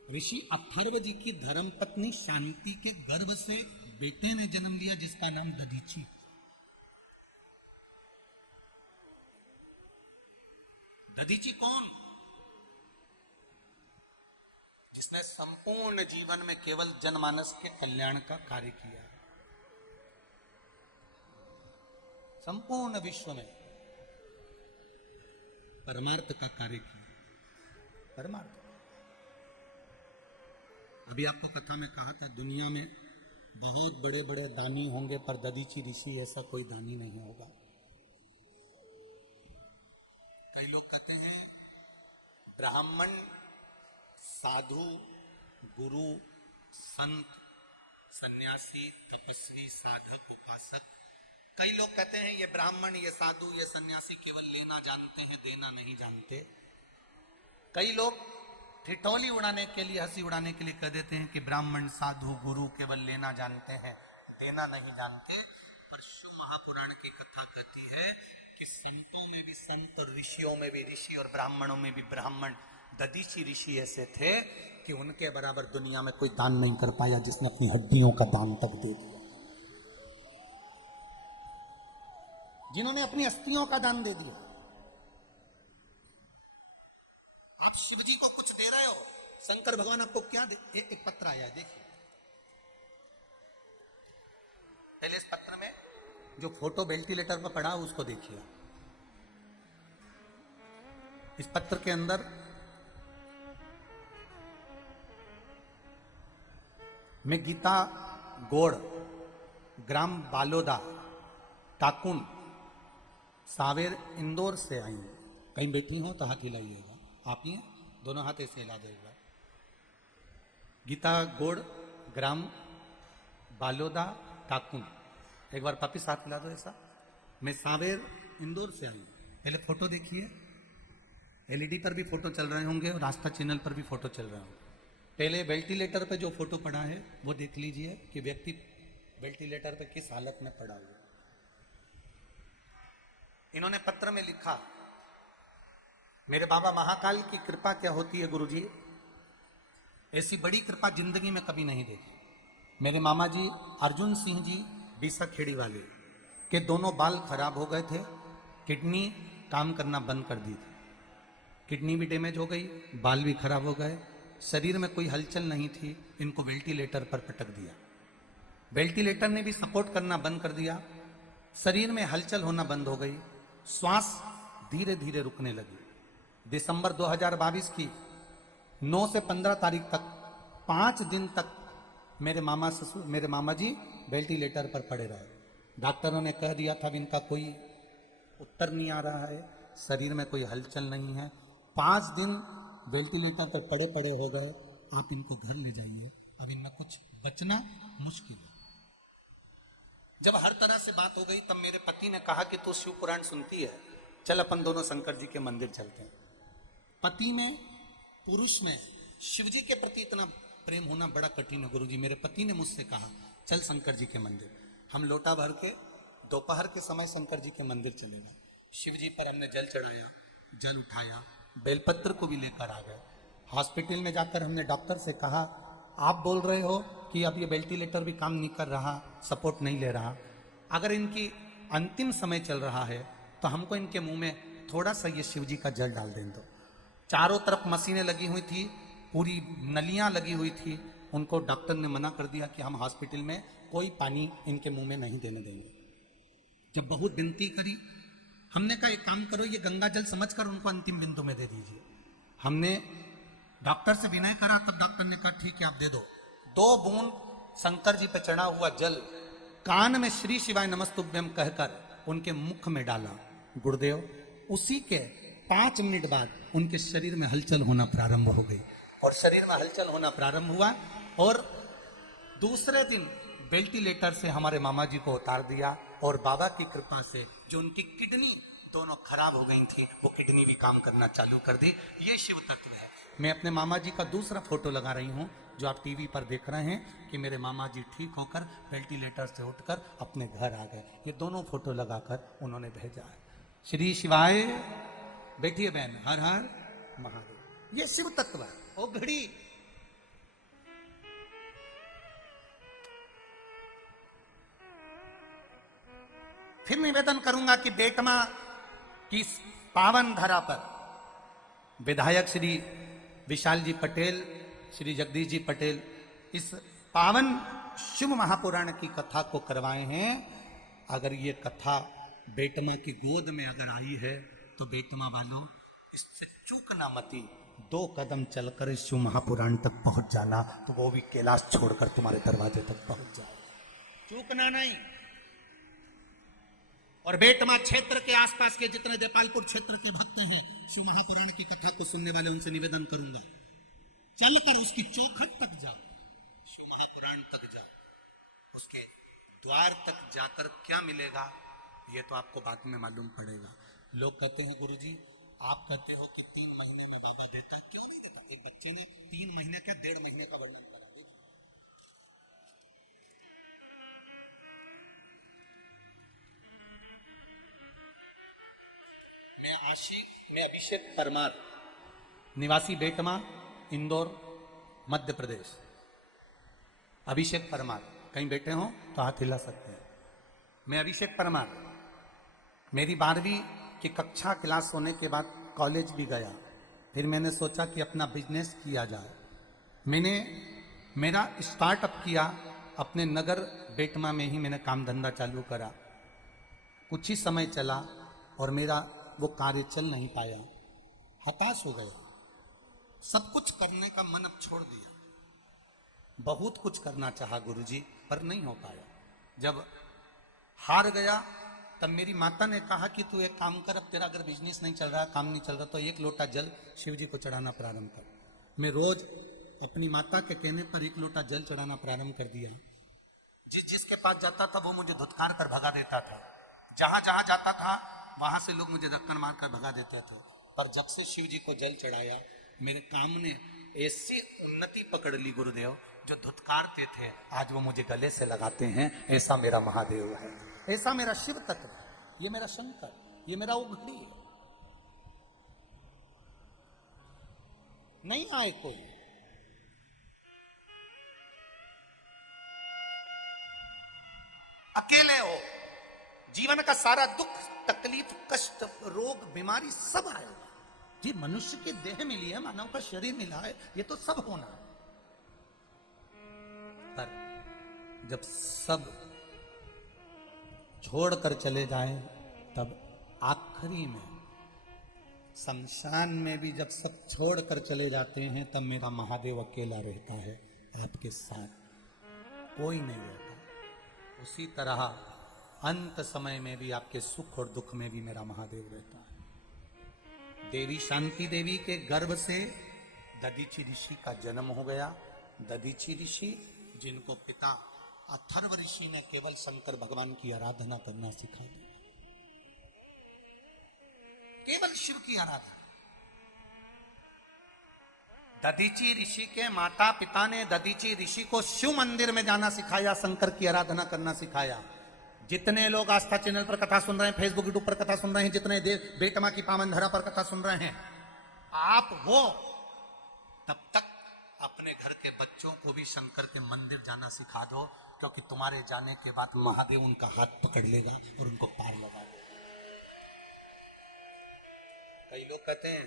ऋषि अथर्व जी की धर्मपत्नी शांति के गर्भ से बेटे ने जन्म लिया जिसका नाम दधीची। दधीची कौन? जिसने संपूर्ण जीवन में केवल जनमानस के कल्याण का कार्य किया, संपूर्ण विश्व में परमार्थ का कार्य किया। परमार्थ, अभी आपको कथा में कहा था, दुनिया में बहुत बड़े बड़े दानी होंगे पर दधीची ऋषि ऐसा कोई दानी नहीं होगा। कई लोग कहते हैं ब्राह्मण, साधु, गुरु, संत, सन्यासी, तपस्वी, साधक, उपासक, कई लोग कहते हैं ये ब्राह्मण, ये साधु, ये सन्यासी केवल लेना जानते हैं, देना नहीं जानते। कई लोग ठिठोली उड़ाने के लिए, हंसी उड़ाने के लिए कह देते हैं कि ब्राह्मण, साधु, गुरु केवल लेना जानते हैं, देना नहीं जानते। पर शिव महापुराण की कथा कहती है कि संतों में भी संत और ऋषियों में भी ऋषि और ब्राह्मणों में भी ब्राह्मण, दधीची ऋषि ऐसे थे कि उनके बराबर दुनिया में कोई दान नहीं कर पाया, जिसने अपनी हड्डियों का दान तक दे दिया, जिन्होंने अपनी अस्थियों का दान दे दिया। आप शिव जी को कुछ दे रहे हो, शंकर भगवान आपको क्या दे? एक पत्र आया है, देखिए। पहले इस पत्र में जो फोटो वेंटिलेटर पर पड़ा उसको देखिए। इस पत्र के अंदर मैं गीता गोड़, ग्राम बालोदा, टाकुन, सावेर, इंदौर से आई हूं। कहीं बैठी हो तो हाथ हिलाइएगा, आप ही हैं, दोनों हाथ ऐसे हिला देगा। गीता गोड़, ग्राम बालोदा, टाकुन, एक बार वापिस हाथ हिला दो ऐसा। मैं सावेर, इंदौर से आई हूं। पहले फोटो देखिए, एलईडी पर भी फोटो चल रहे होंगे और आस्था चैनल पर भी फोटो चल रहे होंगे। पहले वेंटिलेटर पे जो फोटो पड़ा है वो देख लीजिए कि व्यक्ति वेंटिलेटर पे किस हालत में पड़ा हुआ। इन्होंने पत्र में लिखा, मेरे बाबा महाकाल की कृपा क्या होती है गुरुजी, ऐसी बड़ी कृपा जिंदगी में कभी नहीं देखी। मेरे मामा जी अर्जुन सिंह जी बीसा खेड़ी वाले के दोनों बाल खराब हो गए थे, किडनी काम करना बंद कर दी थी, किडनी भी डैमेज हो गई, बाल भी खराब हो गए, शरीर में कोई हलचल नहीं थी। इनको वेंटिलेटर पर पटक दिया, वेंटिलेटर ने भी सपोर्ट करना बंद कर दिया, शरीर में हलचल होना बंद हो गई, श्वास धीरे धीरे रुकने लगी। दिसंबर 2022 की 9 से 15 तारीख तक 5 दिन तक मेरे मामा जी वेंटिलेटर पर पड़े रहे। डॉक्टरों ने कह दिया था इनका कोई उत्तर नहीं आ रहा है, शरीर में कोई हलचल नहीं है। 5 दिन वेंटिलेटर पर पड़े पड़े हो गए, आप इनको घर ले जाइए, अब इनमें कुछ बचना मुश्किल है। जब हर तरह से बात हो गई तब मेरे पति ने कहा कि तू शिव पुराण सुनती है, चल अपन दोनों शंकर जी के मंदिर चलते हैं। पति में, पुरुष में शिव जी के प्रति इतना प्रेम होना बड़ा कठिन है गुरुजी। मेरे पति ने मुझसे कहा चल शंकर जी के मंदिर। हम लोटा भर के दोपहर के समय शंकर जी के मंदिर चले गए। शिव जी पर हमने जल चढ़ाया, जल उठाया, बेलपत्र को भी लेकर आ गए। हॉस्पिटल में जाकर हमने डॉक्टर से कहा आप बोल रहे हो कि अब ये वेंटिलेटर भी काम नहीं कर रहा, सपोर्ट नहीं ले रहा, अगर इनकी अंतिम समय चल रहा है तो हमको इनके मुंह में थोड़ा सा ये शिव जी का जल डाल दें दो। चारों तरफ मशीनें लगी हुई थी, पूरी नलियां लगी हुई थी। उनको डॉक्टर ने मना कर दिया कि हम हॉस्पिटल में कोई पानी इनके मुंह में नहीं देने देंगे। जब बहुत विनती करी हमने कहा एक काम करो, ये गंगा जल समझकर उनको अंतिम बिंदु में दे दीजिए। हमने डॉक्टर से विनय करा, तब डॉक्टर ने कहा ठीक है आप दे दो। 2 बूंद शंकर जी पे चढ़ा हुआ जल कान में श्री शिवाय नमस्तुभ्यम कहकर उनके मुख में डाला गुरुदेव। उसी के 5 मिनट बाद उनके शरीर में हलचल होना प्रारंभ हो गई, और शरीर में हलचल होना प्रारंभ हुआ, और दूसरे दिन वेंटिलेटर से हमारे मामा जी को उतार दिया, और बाबा की कृपा से जो उनकी किडनी दोनों खराब हो गई थी, वो किडनी भी काम करना चालू कर दी। ये शिव तत्व है। मैं अपने मामा जी का दूसरा फोटो लगा रही हूं, जो आप टीवी पर देख रहे हैं कि मेरे मामा जी ठीक होकर वेंटिलेटर से उठकर अपने घर आ गए। ये दोनों फोटो लगाकर उन्होंने भेजा है। श्री शिवाय। बैठिए बहन। हर हर महादेव। ये शिव तत्व है। ओ घड़ी फिर निवेदन करूंगा कि बेटमा की पावन धरा पर विधायक श्री विशाल जी पटेल, श्री जगदीश जी पटेल इस पावन शुभ महापुराण की कथा को करवाए हैं। अगर ये कथा बेटमा की गोद में अगर आई है तो बेटमा वालों इससे चूकना मती। 2 कदम चलकर इस शिव महापुराण तक पहुंच जाना, तो वो भी कैलाश छोड़कर तुम्हारे दरवाजे तक पहुंच जाएगा। चूकना नहीं। और बेटमा क्षेत्र के आसपास के जितने देपालपुर क्षेत्र के भक्त हैं, शिव महापुराण की कथा को सुनने वाले, उनसे निवेदन करूंगा चलकर उसकी चौखट तक जाओ, शिव महापुराण तक जाओ। उसके द्वार तक जाकर क्या मिलेगा ये तो आपको बाद में मालूम पड़ेगा। लोग कहते हैं गुरुजी आप कहते हो कि 3 महीने में बाबा देता है, क्यों नहीं देता? एक बच्चे ने 3 महीने क्या 1.5 महीने का वर्णन करा। मैं अभिषेक परमार, निवासी बेटमा, इंदौर, मध्य प्रदेश। अभिषेक परमार, कहीं बैठे हो तो हाथ हिला सकते हैं। मैं अभिषेक परमार, मेरी 12वीं की कक्षा क्लास होने के बाद कॉलेज भी गया। फिर मैंने सोचा कि अपना बिजनेस किया जाए। मैंने मेरा स्टार्टअप किया अपने नगर बेटमा में ही। मैंने काम धंधा चालू करा, कुछ ही समय चला और मेरा वो कार्य चल नहीं पाया। हताश हो गया, सब कुछ करने का मन अब छोड़ दिया। बहुत कुछ करना चाहा गुरुजी, पर नहीं हो पाया। जब हार गया तब मेरी माता ने कहा कि तू एक काम कर, अब तेरा अगर बिजनेस नहीं चल रहा, काम नहीं चल रहा, तो 1 लोटा जल शिव जी को चढ़ाना प्रारंभ कर। मैं रोज अपनी माता के कहने पर 1 लोटा जल चढ़ाना प्रारंभ कर दिया। जिसके पास जाता था वो मुझे धुतकार कर भगा देता था। जहां जहां जाता था वहां से लोग मुझे धक्कन मारकर भगा देते थे। पर जब से शिव जी को जल चढ़ाया, मेरे काम ने ऐसी उन्नति पकड़ ली गुरुदेव, जो धुतकारते थे आज वो मुझे गले से लगाते हैं। ऐसा मेरा महादेव है, ऐसा मेरा शिव तत्व है, ये मेरा शंकर, ये मेरा उघड़ी है। नहीं आए कोई, अकेले हो, जीवन का सारा दुख तकलीफ कष्ट रोग बीमारी सब आएगा। ये मनुष्य के देह मिली है, मानव का शरीर मिला है, ये तो सब होना है। पर जब सब छोड़कर चले जाएं, तब आखिरी में शमशान में भी जब सब छोड़कर चले जाते हैं, तब मेरा महादेव अकेला रहता है आपके साथ, कोई नहीं रहता। उसी तरह अंत समय में भी आपके सुख और दुख में भी मेरा महादेव रहता है। देवी शांति देवी के गर्भ से दधीची ऋषि का जन्म हो गया। दधीची ऋषि, जिनको पिता अथर्व ऋषि ने केवल शंकर भगवान की आराधना करना सिखा दिया, केवल शिव की आराधना। दधीची ऋषि के माता पिता ने दधीची ऋषि को शिव मंदिर में जाना सिखाया, शंकर की आराधना करना सिखाया। जितने लोग आस्था चैनल पर कथा सुन रहे हैं, फेसबुक यूट्यूब पर कथा सुन रहे हैं, जितने बेटमा की पावन धरा पर कथा सुन रहे हैं, आप हो तब तक अपने घर के बच्चों को भी शंकर के मंदिर जाना सिखा दो, क्योंकि तुम्हारे जाने के बाद महादेव उनका हाथ पकड़ लेगा और उनको पार लगा देगा। कई लोग कहते हैं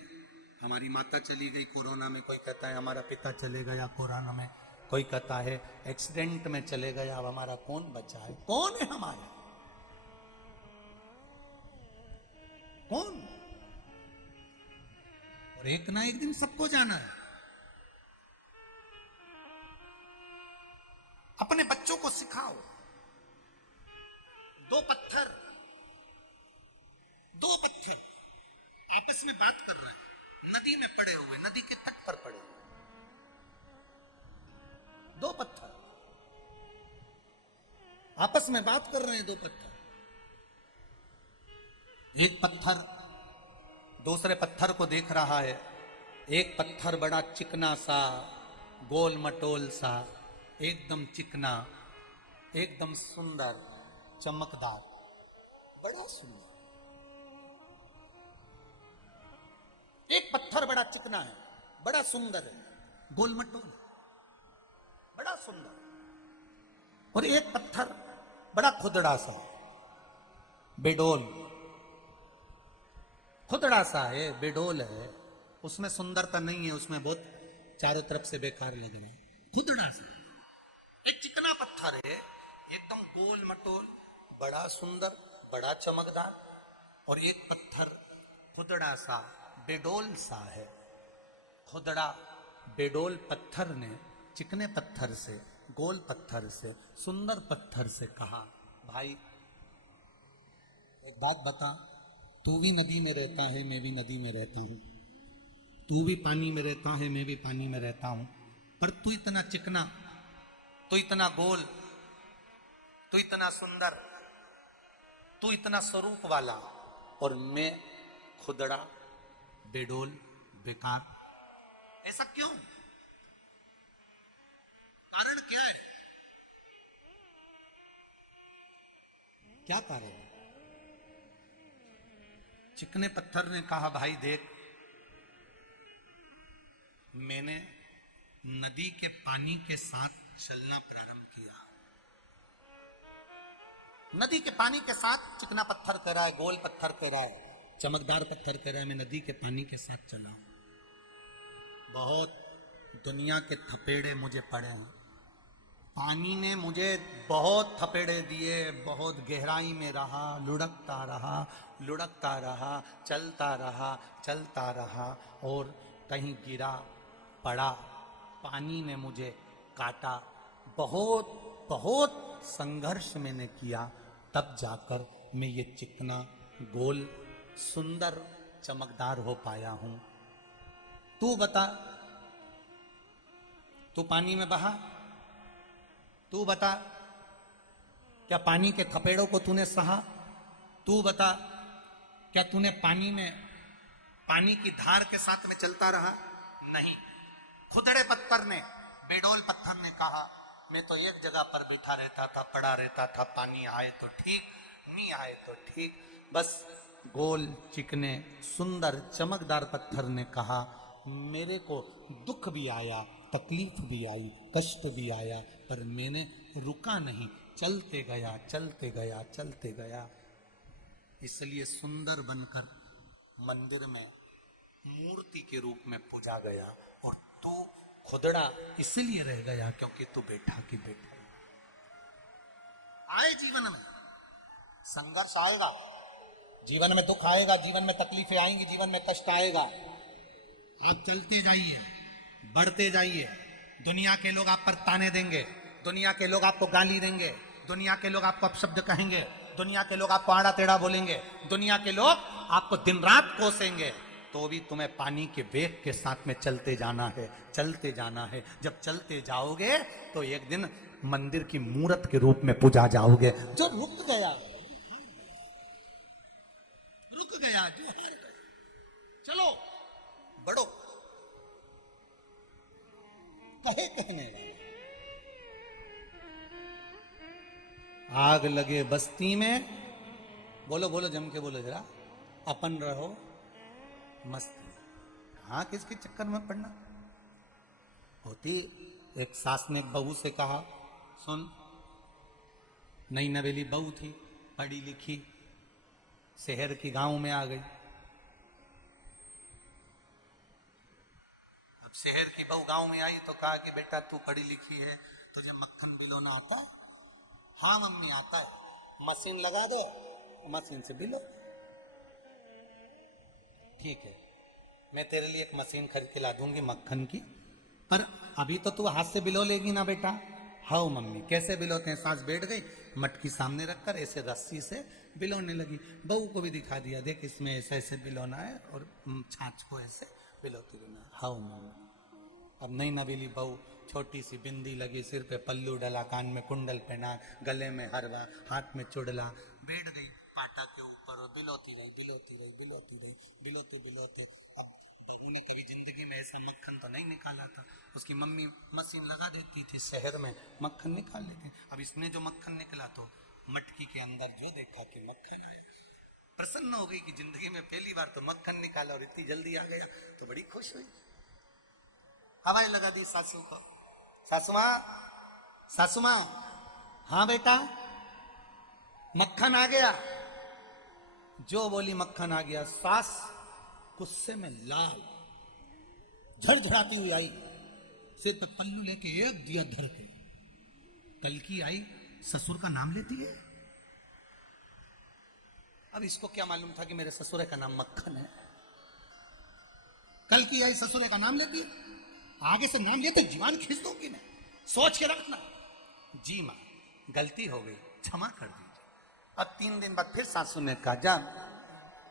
हमारी माता चली गई कोरोना में, कोई कहता है हमारा पिता चले गया कोरोना में, कोई कहता है एक्सीडेंट में चले गया, अब हमारा कौन बचा है? कौन है हमारे? और एक ना एक दिन सबको जाना है। अपने बच्चों को सिखाओ, दो पत्थर आपस में बात कर रहे हैं, नदी में पड़े हुए, नदी के तट पर पड़े हुए, दो पत्थर आपस में बात कर रहे हैं। दो पत्थर, एक पत्थर दूसरे पत्थर को देख रहा है। एक पत्थर बड़ा चिकना सा, गोल मटोल सा, एकदम चिकना, एकदम सुंदर, चमकदार, बड़ा सुंदर। एक पत्थर बड़ा चिकना है, बड़ा सुंदर है, गोल मटोल, बड़ा सुंदर। और एक पत्थर बड़ा खुदड़ा सा, बेडोल, खुदड़ा सा है, बेडोल है, उसमें सुंदरता नहीं है, उसमें बहुत चारों तरफ से बेकार लग रहा है, खुदड़ा सा। एक चिकना पत्थर है, एकदम गोल मटोल, बड़ा सुंदर, बड़ा चमकदार। और एक पत्थर खुदड़ा सा, बेडोल सा है। खुदड़ा बेडोल पत्थर ने चिकने पत्थर से, गोल पत्थर से, सुंदर पत्थर से कहा, भाई एक बात बता, तू भी नदी में रहता है, मैं भी नदी में रहता हूं, तू भी पानी में रहता है, मैं भी पानी में रहता हूं, पर तू इतना चिकना, तू इतना गोल, तू इतना सुंदर, तू इतना स्वरूप वाला, और मैं खुदड़ा, बेडोल, बेकार। ऐसा क्यों? कारण क्या है? क्या कारण है? चिकने पत्थर ने कहा, भाई देख, मैंने नदी के पानी के साथ चलना प्रारंभ किया। नदी के पानी के साथ चिकना पत्थर कह रहा है, गोल पत्थर कह रहा है, चमकदार पत्थर कह रहा है, मैं नदी के पानी के साथ चला हूं। बहुत दुनिया के थपेड़े मुझे पड़े हैं, पानी ने मुझे बहुत थपेड़े दिए, बहुत गहराई में रहा, लुढ़कता रहा, लुढ़कता रहा, चलता रहा, चलता रहा, और कहीं गिरा, पड़ा, पानी ने मुझे काटा, बहुत बहुत संघर्ष मैंने किया, तब जाकर मैं ये चिकना, गोल, सुंदर, चमकदार हो पाया हूं। तू बता, तू पानी में बहा, तू बता, क्या पानी के थपेड़ों को तूने सहा? तू बता, क्या तूने पानी में, पानी की धार के साथ में चलता रहा? नहीं। खुदड़े पत्थर ने, बेडोल पत्थर ने कहा, मैं तो एक जगह पर बैठा रहता था, पड़ा रहता था, पानी आए तो ठीक, नहीं आए तो ठीक। बस गोल, चिकने, सुंदर, चमकदार पत्थर ने कहा, मेरे को दुख भी आया, तकलीफ भी आई, कष्ट भी आया, पर मैंने रुका नहीं, चलते गया, चलते गया, चलते गया। इसलिए सुंदर बनकर मंदिर में मूर्ति के रूप में पूजा गया, और तू खुदड़ा इसलिए रह गया क्योंकि तू बैठा की बैठा। आए जीवन में संघर्ष आएगा, जीवन में दुख आएगा, जीवन में तकलीफें आएंगी, जीवन में कष्ट आएगा। आप चलते जाइए, बढ़ते जाइए। दुनिया के लोग आप पर ताने देंगे, दुनिया के लोग आपको गाली देंगे, दुनिया के लोग आपको अपशब्द कहेंगे, दुनिया के लोग आपको आड़ा टेढ़ा बोलेंगे, दुनिया के लोग आपको दिन रात कोसेंगे, तो भी तुम्हें पानी के वेग के साथ में चलते जाना है, चलते जाना है। जब चलते जाओगे तो एक दिन मंदिर की मूर्त के रूप में पूजा जाओगे। जो रुक गया, रुक गया, जो हार गया, चलो बढ़ो, कहे कहने वाला। आग लगे बस्ती में, बोलो बोलो जम के बोलो जरा, अपन रहो मस्त। हाँ, किसके चक्कर में पड़ना होती। एक सास ने एक बहू से कहा, सुन, नई नवेली बहू थी, पढ़ी लिखी, शहर की गांव में आ गई। अब शहर की बहू गांव में आई तो कहा कि बेटा तू पढ़ी लिखी है, तुझे मक्खन बिलोना आता है? हाँ मम्मी आता है। मशीन लगा दो, मशीन से बिलो। ठीक है, मैं तेरे लिए एक मशीन खरीद के ला दूंगी मक्खन की, पर अभी तो तू हाथ से बिलो लेगी ना बेटा। हाँ मम्मी, कैसे बिलोते हैं? सांस बैठ गई, मटकी सामने रखकर ऐसे रस्सी से बिलोने लगी। बहू को भी दिखा दिया, देख इसमें ऐसे ऐसे बिलोना है और छाछ को ऐसे बिलोती रहना। हाँ मम्मी। अब नहीं नबीली बहू, छोटी सी बिंदी लगी, सिर पे पल्लू डला, कान में कुंडल पहना, गले में हरवा, हाथ में चुड़ला, बैठ गई पाटा के ऊपर और बिलोती रही बिलोती रही बिलोती रही, बिलोते बिलोते। बहू ने कभी जिंदगी में ऐसा मक्खन तो नहीं निकाला था। उसकी मम्मी मशीन लगा देती थी शहर में, मक्खन निकाल लेते। अब इसने जो मक्खन निकला तो मटकी के अंदर जो देखा कि मक्खन आया, प्रसन्न हो गई कि जिंदगी में पहली बार तो मक्खन निकाला और इतनी जल्दी आ गया, तो बड़ी खुश हुई। हवाई लगा दी सासू को, सासू मां, सासू मां। हाँ बेटा, मक्खन आ गया। जो बोली मक्खन आ गया, सास गुस्से में लाल झड़झड़ाती हुई आई, सिर पे पल्लू लेके एक दिया धर के। कल की आई ससुर का नाम लेती है। अब इसको क्या मालूम था कि मेरे ससुर का नाम मक्खन है। कल की आई ससुर का नाम लेती, आगे से नाम लेते जीवान खींच दूंगी मैं, सोच के रखना। जी मां, गलती हो गई, क्षमा कर दीजिए। अब 3 दिन बाद फिर सासू ने कहा, जा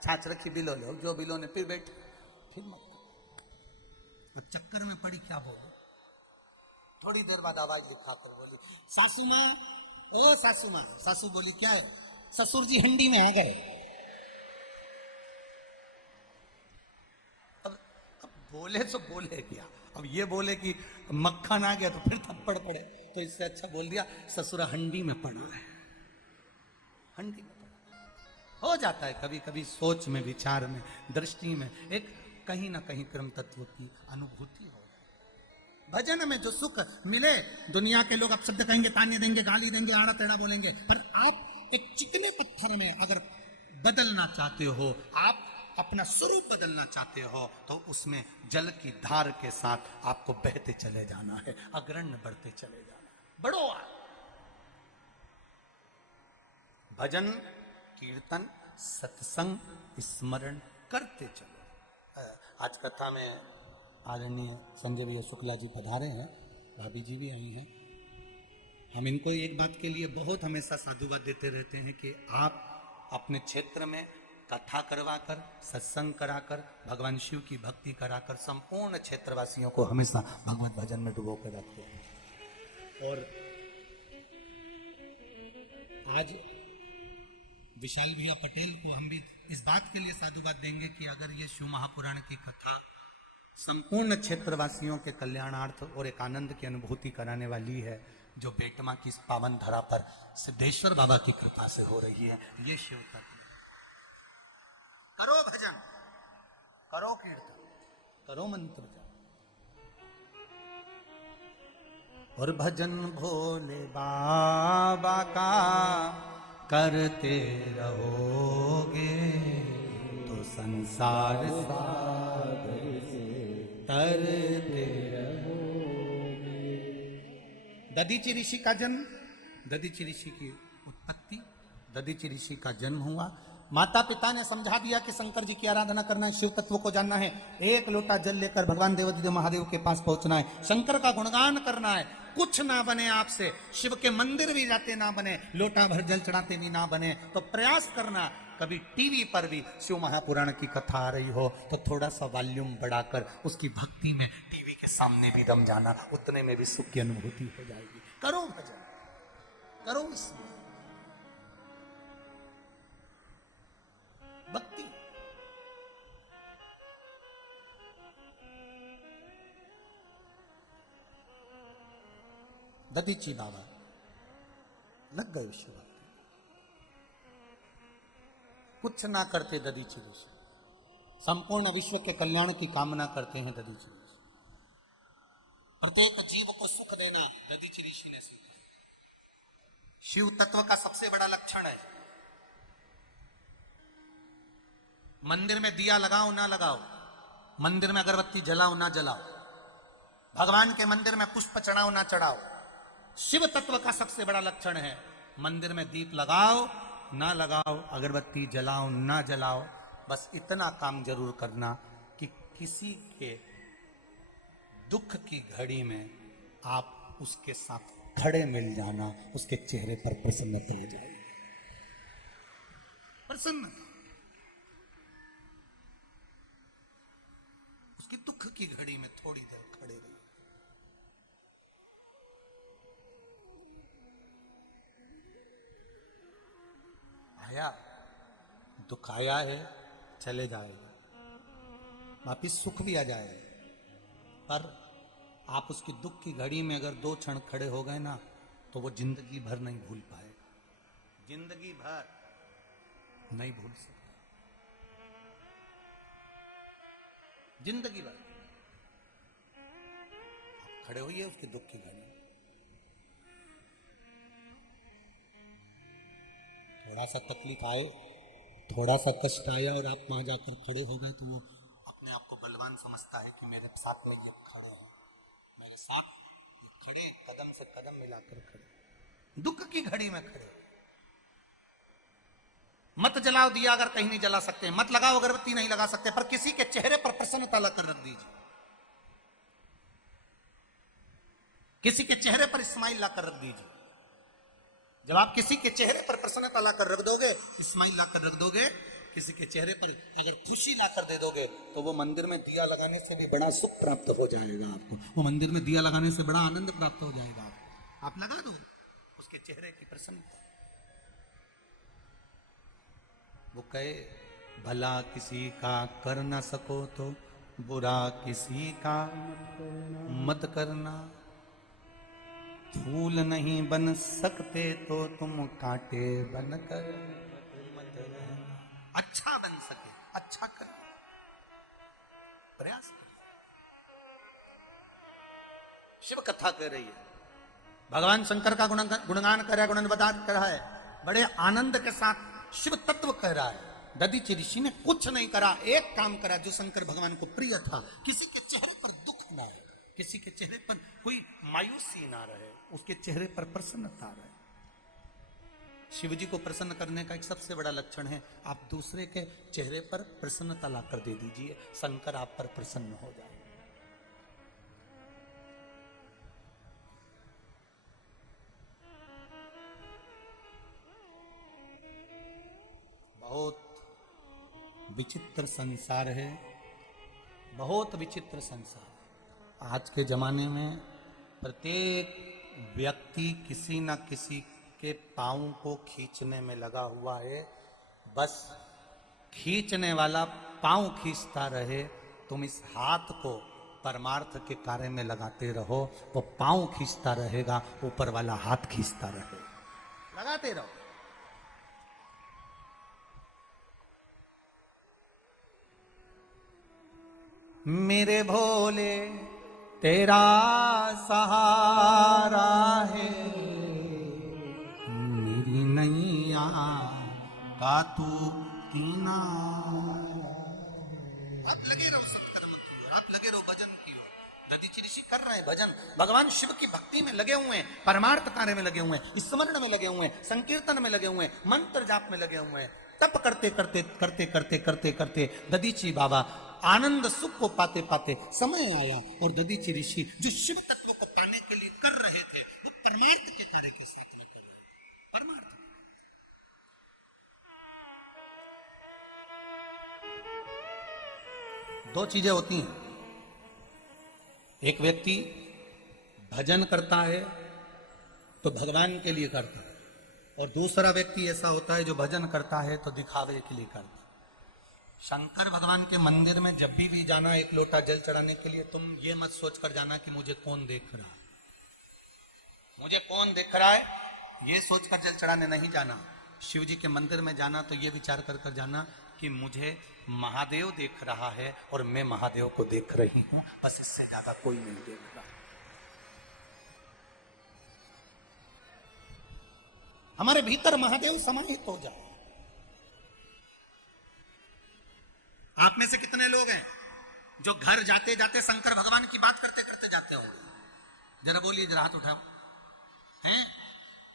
छाछ रखी बिलो लो, जो बिलो ने फिर बैठ, फिर मत। अब चक्कर में पड़ी, क्या बोलो। थोड़ी देर बाद आवाज लिखा कर बोली, सासू मां, ओ सासू मां। सासू बोली, क्या है? ससुर जी हंडी में आ गए। अब बोले तो बोले क्या, अब ये बोले कि मक्खन आ गया तो फिर थप्पड़ पड़े, तो इससे अच्छा बोल दिया ससुरा हंडी में पड़ा है। हंडी में पड़ा हो जाता है कभी कभी, सोच में, विचार में, दृष्टि में एक कहीं ना कहीं क्रम तत्व की अनुभूति हो। भजन में जो सुख मिले, दुनिया के लोग अब शब्द कहेंगे, ताने देंगे, गाली देंगे, आड़ा टेढ़ा बोलेंगे, पर आप एक चिकने पत्थर में अगर बदलना चाहते हो, आप अपना स्वरूप बदलना चाहते हो, तो उसमें जल की धार के साथ आपको बहते चले जाना है, अग्रण्य बढ़ते चले जाना है। बढ़ो आप, भजन कीर्तन सत्संग स्मरण करते चलो। आज कथा में आदरणीय संजय भैया शुक्ला जी पधारे हैं, भाभी जी भी आई हैं। हम इनको एक बात के लिए बहुत हमेशा साधुवाद देते रहते हैं कि आप अपने क्षेत्र में कथा करवाकर, सत्संग कराकर, भगवान शिव की भक्ति कराकर संपूर्ण क्षेत्रवासियों को हमेशा भगवत भजन में डुबो कर रखते हैं। और आज विशाल भैया पटेल को हम भी इस बात के लिए साधुवाद देंगे कि अगर ये शिव महापुराण की कथा संपूर्ण क्षेत्रवासियों के कल्याणार्थ और एक आनंद की अनुभूति कराने वाली है, जो बेटमा की इस पावन धरा पर सिद्धेश्वर बाबा की कृपा से हो रही है, ये शिव तत्व। करो भजन, करो कीर्तन, करो मंत्र जाप, और भजन भोले बाबा का करते रहोगे तो संसार सागर से तरते रहोगे। दधीचि ऋषि का जन्म, दधीचि ऋषि की उत्पत्ति, दधीचि ऋषि का जन्म हुआ। माता पिता ने समझा दिया कि शंकर जी की आराधना करना है, शिव तत्व को जानना है, एक लोटा जल लेकर भगवान देवादिदेव महादेव के पास पहुंचना है, शंकर का गुणगान करना है। कुछ ना बने आपसे, शिव के मंदिर भी जाते ना बने, लोटा भर जल चढ़ाते भी ना बने, तो प्रयास करना कभी टीवी पर भी शिव महापुराण की कथा आ रही हो तो थोड़ा सा वॉल्यूम बढ़ाकर उसकी भक्ति में टीवी के सामने भी दम जाना, उतने में भी सुख की अनुभूति हो जाएगी। करो भजन, करो इसमें भक्ति। दधीचि बाबा लग गए शिव भक्ति, कुछ ना करते दधीचि ऋषि, संपूर्ण विश्व के कल्याण की कामना करते हैं दधीचि ऋषि। प्रत्येक जीव को सुख देना दधीचि ऋषि ने सीखा। शिव तत्व का सबसे बड़ा लक्षण है, मंदिर में दिया लगाओ ना लगाओ, मंदिर में अगरबत्ती जलाओ ना जलाओ, भगवान के मंदिर में पुष्प चढ़ाओ ना चढ़ाओ, शिव तत्व का सबसे बड़ा लक्षण है मंदिर में दीप लगाओ ना लगाओ, अगरबत्ती जलाओ ना जलाओ, बस इतना काम जरूर करना कि किसी के दुख की घड़ी में आप उसके साथ खड़े मिल जाना, उसके चेहरे पर प्रसन्नता आ जाएगी। प्रसन्नता, उसकी दुख की घड़ी में थोड़ी देर खड़े रहिए। आया, दुख आया है, चले जाएगा, वापिस सुख भी आ जाएगा, पर आप उसकी दुख की घड़ी में अगर 2 क्षण खड़े हो गए ना, तो वो जिंदगी भर नहीं भूल पाएगा, जिंदगी भर नहीं भूल सकता, जिंदगी भर। आप खड़े होइए उसके दुख की घड़ी, थोड़ा सा तकलीफ आए, थोड़ा सा कष्ट आया और आप वहां जाकर खड़े हो गए, तो वो अपने आप को बलवान समझता है कि मेरे साथ में ये खड़े हैं, मेरे साथ ये खड़े, कदम से कदम मिलाकर खड़े, दुख की घड़ी में खड़े। मत जलाओ दिया अगर कहीं नहीं जला सकते, मत लगाओ अगरबत्ती नहीं लगा सकते, पर किसी के चेहरे पर प्रसन्नता लाकर रख दीजिए, किसी के चेहरे पर स्माइल लाकर रख दीजिए। जब आप किसी के चेहरे पर प्रसन्नता लाकर रख दोगे, स्माइल लाकर रख दोगे, किसी के चेहरे पर अगर खुशी लाकर दे दोगे, तो वो मंदिर में दिया लगाने से भी बड़ा सुख प्राप्त हो जाएगा आपको, वो मंदिर में दिया लगाने से बड़ा आनंद प्राप्त हो जाएगा आपको। आप लगा दो उसके चेहरे की प्रसन्नता। वो कहे भला किसी का कर ना सको तो बुरा किसी का मत करना, फूल नहीं बन सकते तो तुम कांटे बनकर मत रहना। अच्छा बन सके अच्छा कर, प्रयास करिए। शिव कथा कह रही है, भगवान शंकर का गुणगान कर रहा है, गुणगान कर रहा है, बड़े आनंद के साथ शिव तत्व कह रहा है। दधीचि ऋषि ने कुछ नहीं करा, एक काम करा जो शंकर भगवान को प्रिय था, किसी के चेहरे पर दुख ना आए, किसी के चेहरे पर कोई मायूसी ना रहे, उसके चेहरे पर प्रसन्नता रहे। शिव जी को प्रसन्न करने का एक सबसे बड़ा लक्षण है, आप दूसरे के चेहरे पर प्रसन्नता लाकर दे दीजिए, शंकर आप पर प्रसन्न हो जाए। बहुत विचित्र संसार है, बहुत विचित्र संसार। आज के जमाने में प्रत्येक व्यक्ति किसी न किसी के पांव को खींचने में लगा हुआ है, बस खींचने वाला पांव खींचता रहे, तुम इस हाथ को परमार्थ के कार्य में लगाते रहो, वो पांव खींचता रहेगा, ऊपर वाला हाथ खींचता रहेगा, लगाते रहो। मेरे भोले तेरा सहारा है, मेरी नैया का तू किनारा। आप लगे रहो सत्कर्म की ओर, आप लगे रहो भजन की ओर। दधीचि ऋषि कर रहे हैं भजन, भगवान शिव की भक्ति में लगे हुए हैं, परमार्थ कार्य में लगे हुए हैं, स्मरण में लगे हुए हैं, संकीर्तन में लगे हुए हैं, मंत्र जाप में लगे हुए हैं। तप करते करते करते करते करते करते दधीचि बाबा आनंद सुख को पाते पाते समय आया, और दधीचि ऋषि जो शिव तत्व को पाने के लिए कर रहे थे, वो परमार्थ के कार्य के साथ में कर रहे थे। परमार्थ दो चीजें होती हैं, एक व्यक्ति भजन करता है तो भगवान के लिए करता है, और दूसरा व्यक्ति ऐसा होता है जो भजन करता है तो दिखावे के लिए करता है। शंकर भगवान के मंदिर में जब भी जाना एक लोटा जल चढ़ाने के लिए, तुम ये मत सोच कर जाना कि मुझे कौन देख रहा है, मुझे कौन देख रहा है, ये सोचकर जल चढ़ाने नहीं जाना। शिव जी के मंदिर में जाना तो ये विचार कर कर जाना कि मुझे महादेव देख रहा है और मैं महादेव को देख रही हूं, बस इससे ज्यादा कोई नहीं देख रहा। हमारे भीतर महादेव समाहित हो जाए। आप में से कितने लोग हैं जो घर जाते जाते शंकर भगवान की बात करते करते जाते हो? जरा बोलिए, जरा हाथ उठाओ। हैं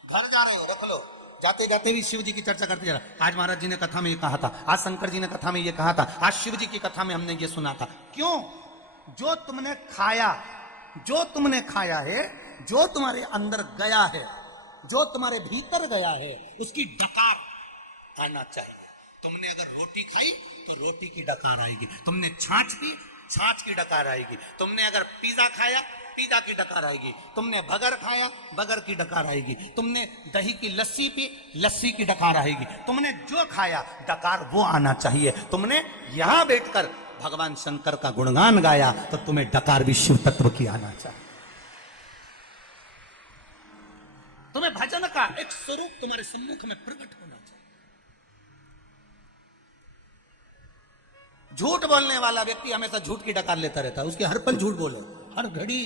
घर जा रहे हो, रख लो, जाते जाते भी शिव जी की चर्चा करते जा रहा। आज महाराज जी ने कथा में ये कहा था, आज शंकर जी ने कथा में ये कहा था, आज शिव जी की कथा में हमने ये सुना था। क्यों? जो तुमने खाया, जो तुमने खाया है, जो तुम्हारे अंदर गया है, जो तुम्हारे भीतर गया है, उसकी डकार आना चाहिए। तुमने अगर रोटी खाई तो रोटी की डकार आएगी, तुमने छाछ पी, छाछ की डकार आएगी, तुमने अगर पिज्जा खाया, पिज्जा की डकार आएगी, तुमने बगर खाया, बगर की डकार आएगी, तुमने दही की लस्सी पी, लस्सी की डकार आएगी। तुमने जो खाया डकार वो आना चाहिए। तुमने यहां बैठकर भगवान शंकर का गुणगान गाया तो तुम्हें डकार भी शिव तत्व की आना चाहिए। तुम्हें भजन का एक स्वरूप तुम्हारे सम्मुख में प्रकट होना चाहिए। झूठ बोलने वाला व्यक्ति हमेशा झूठ की डकार लेता रहता है, उसके हर पल झूठ बोले, हर घड़ी।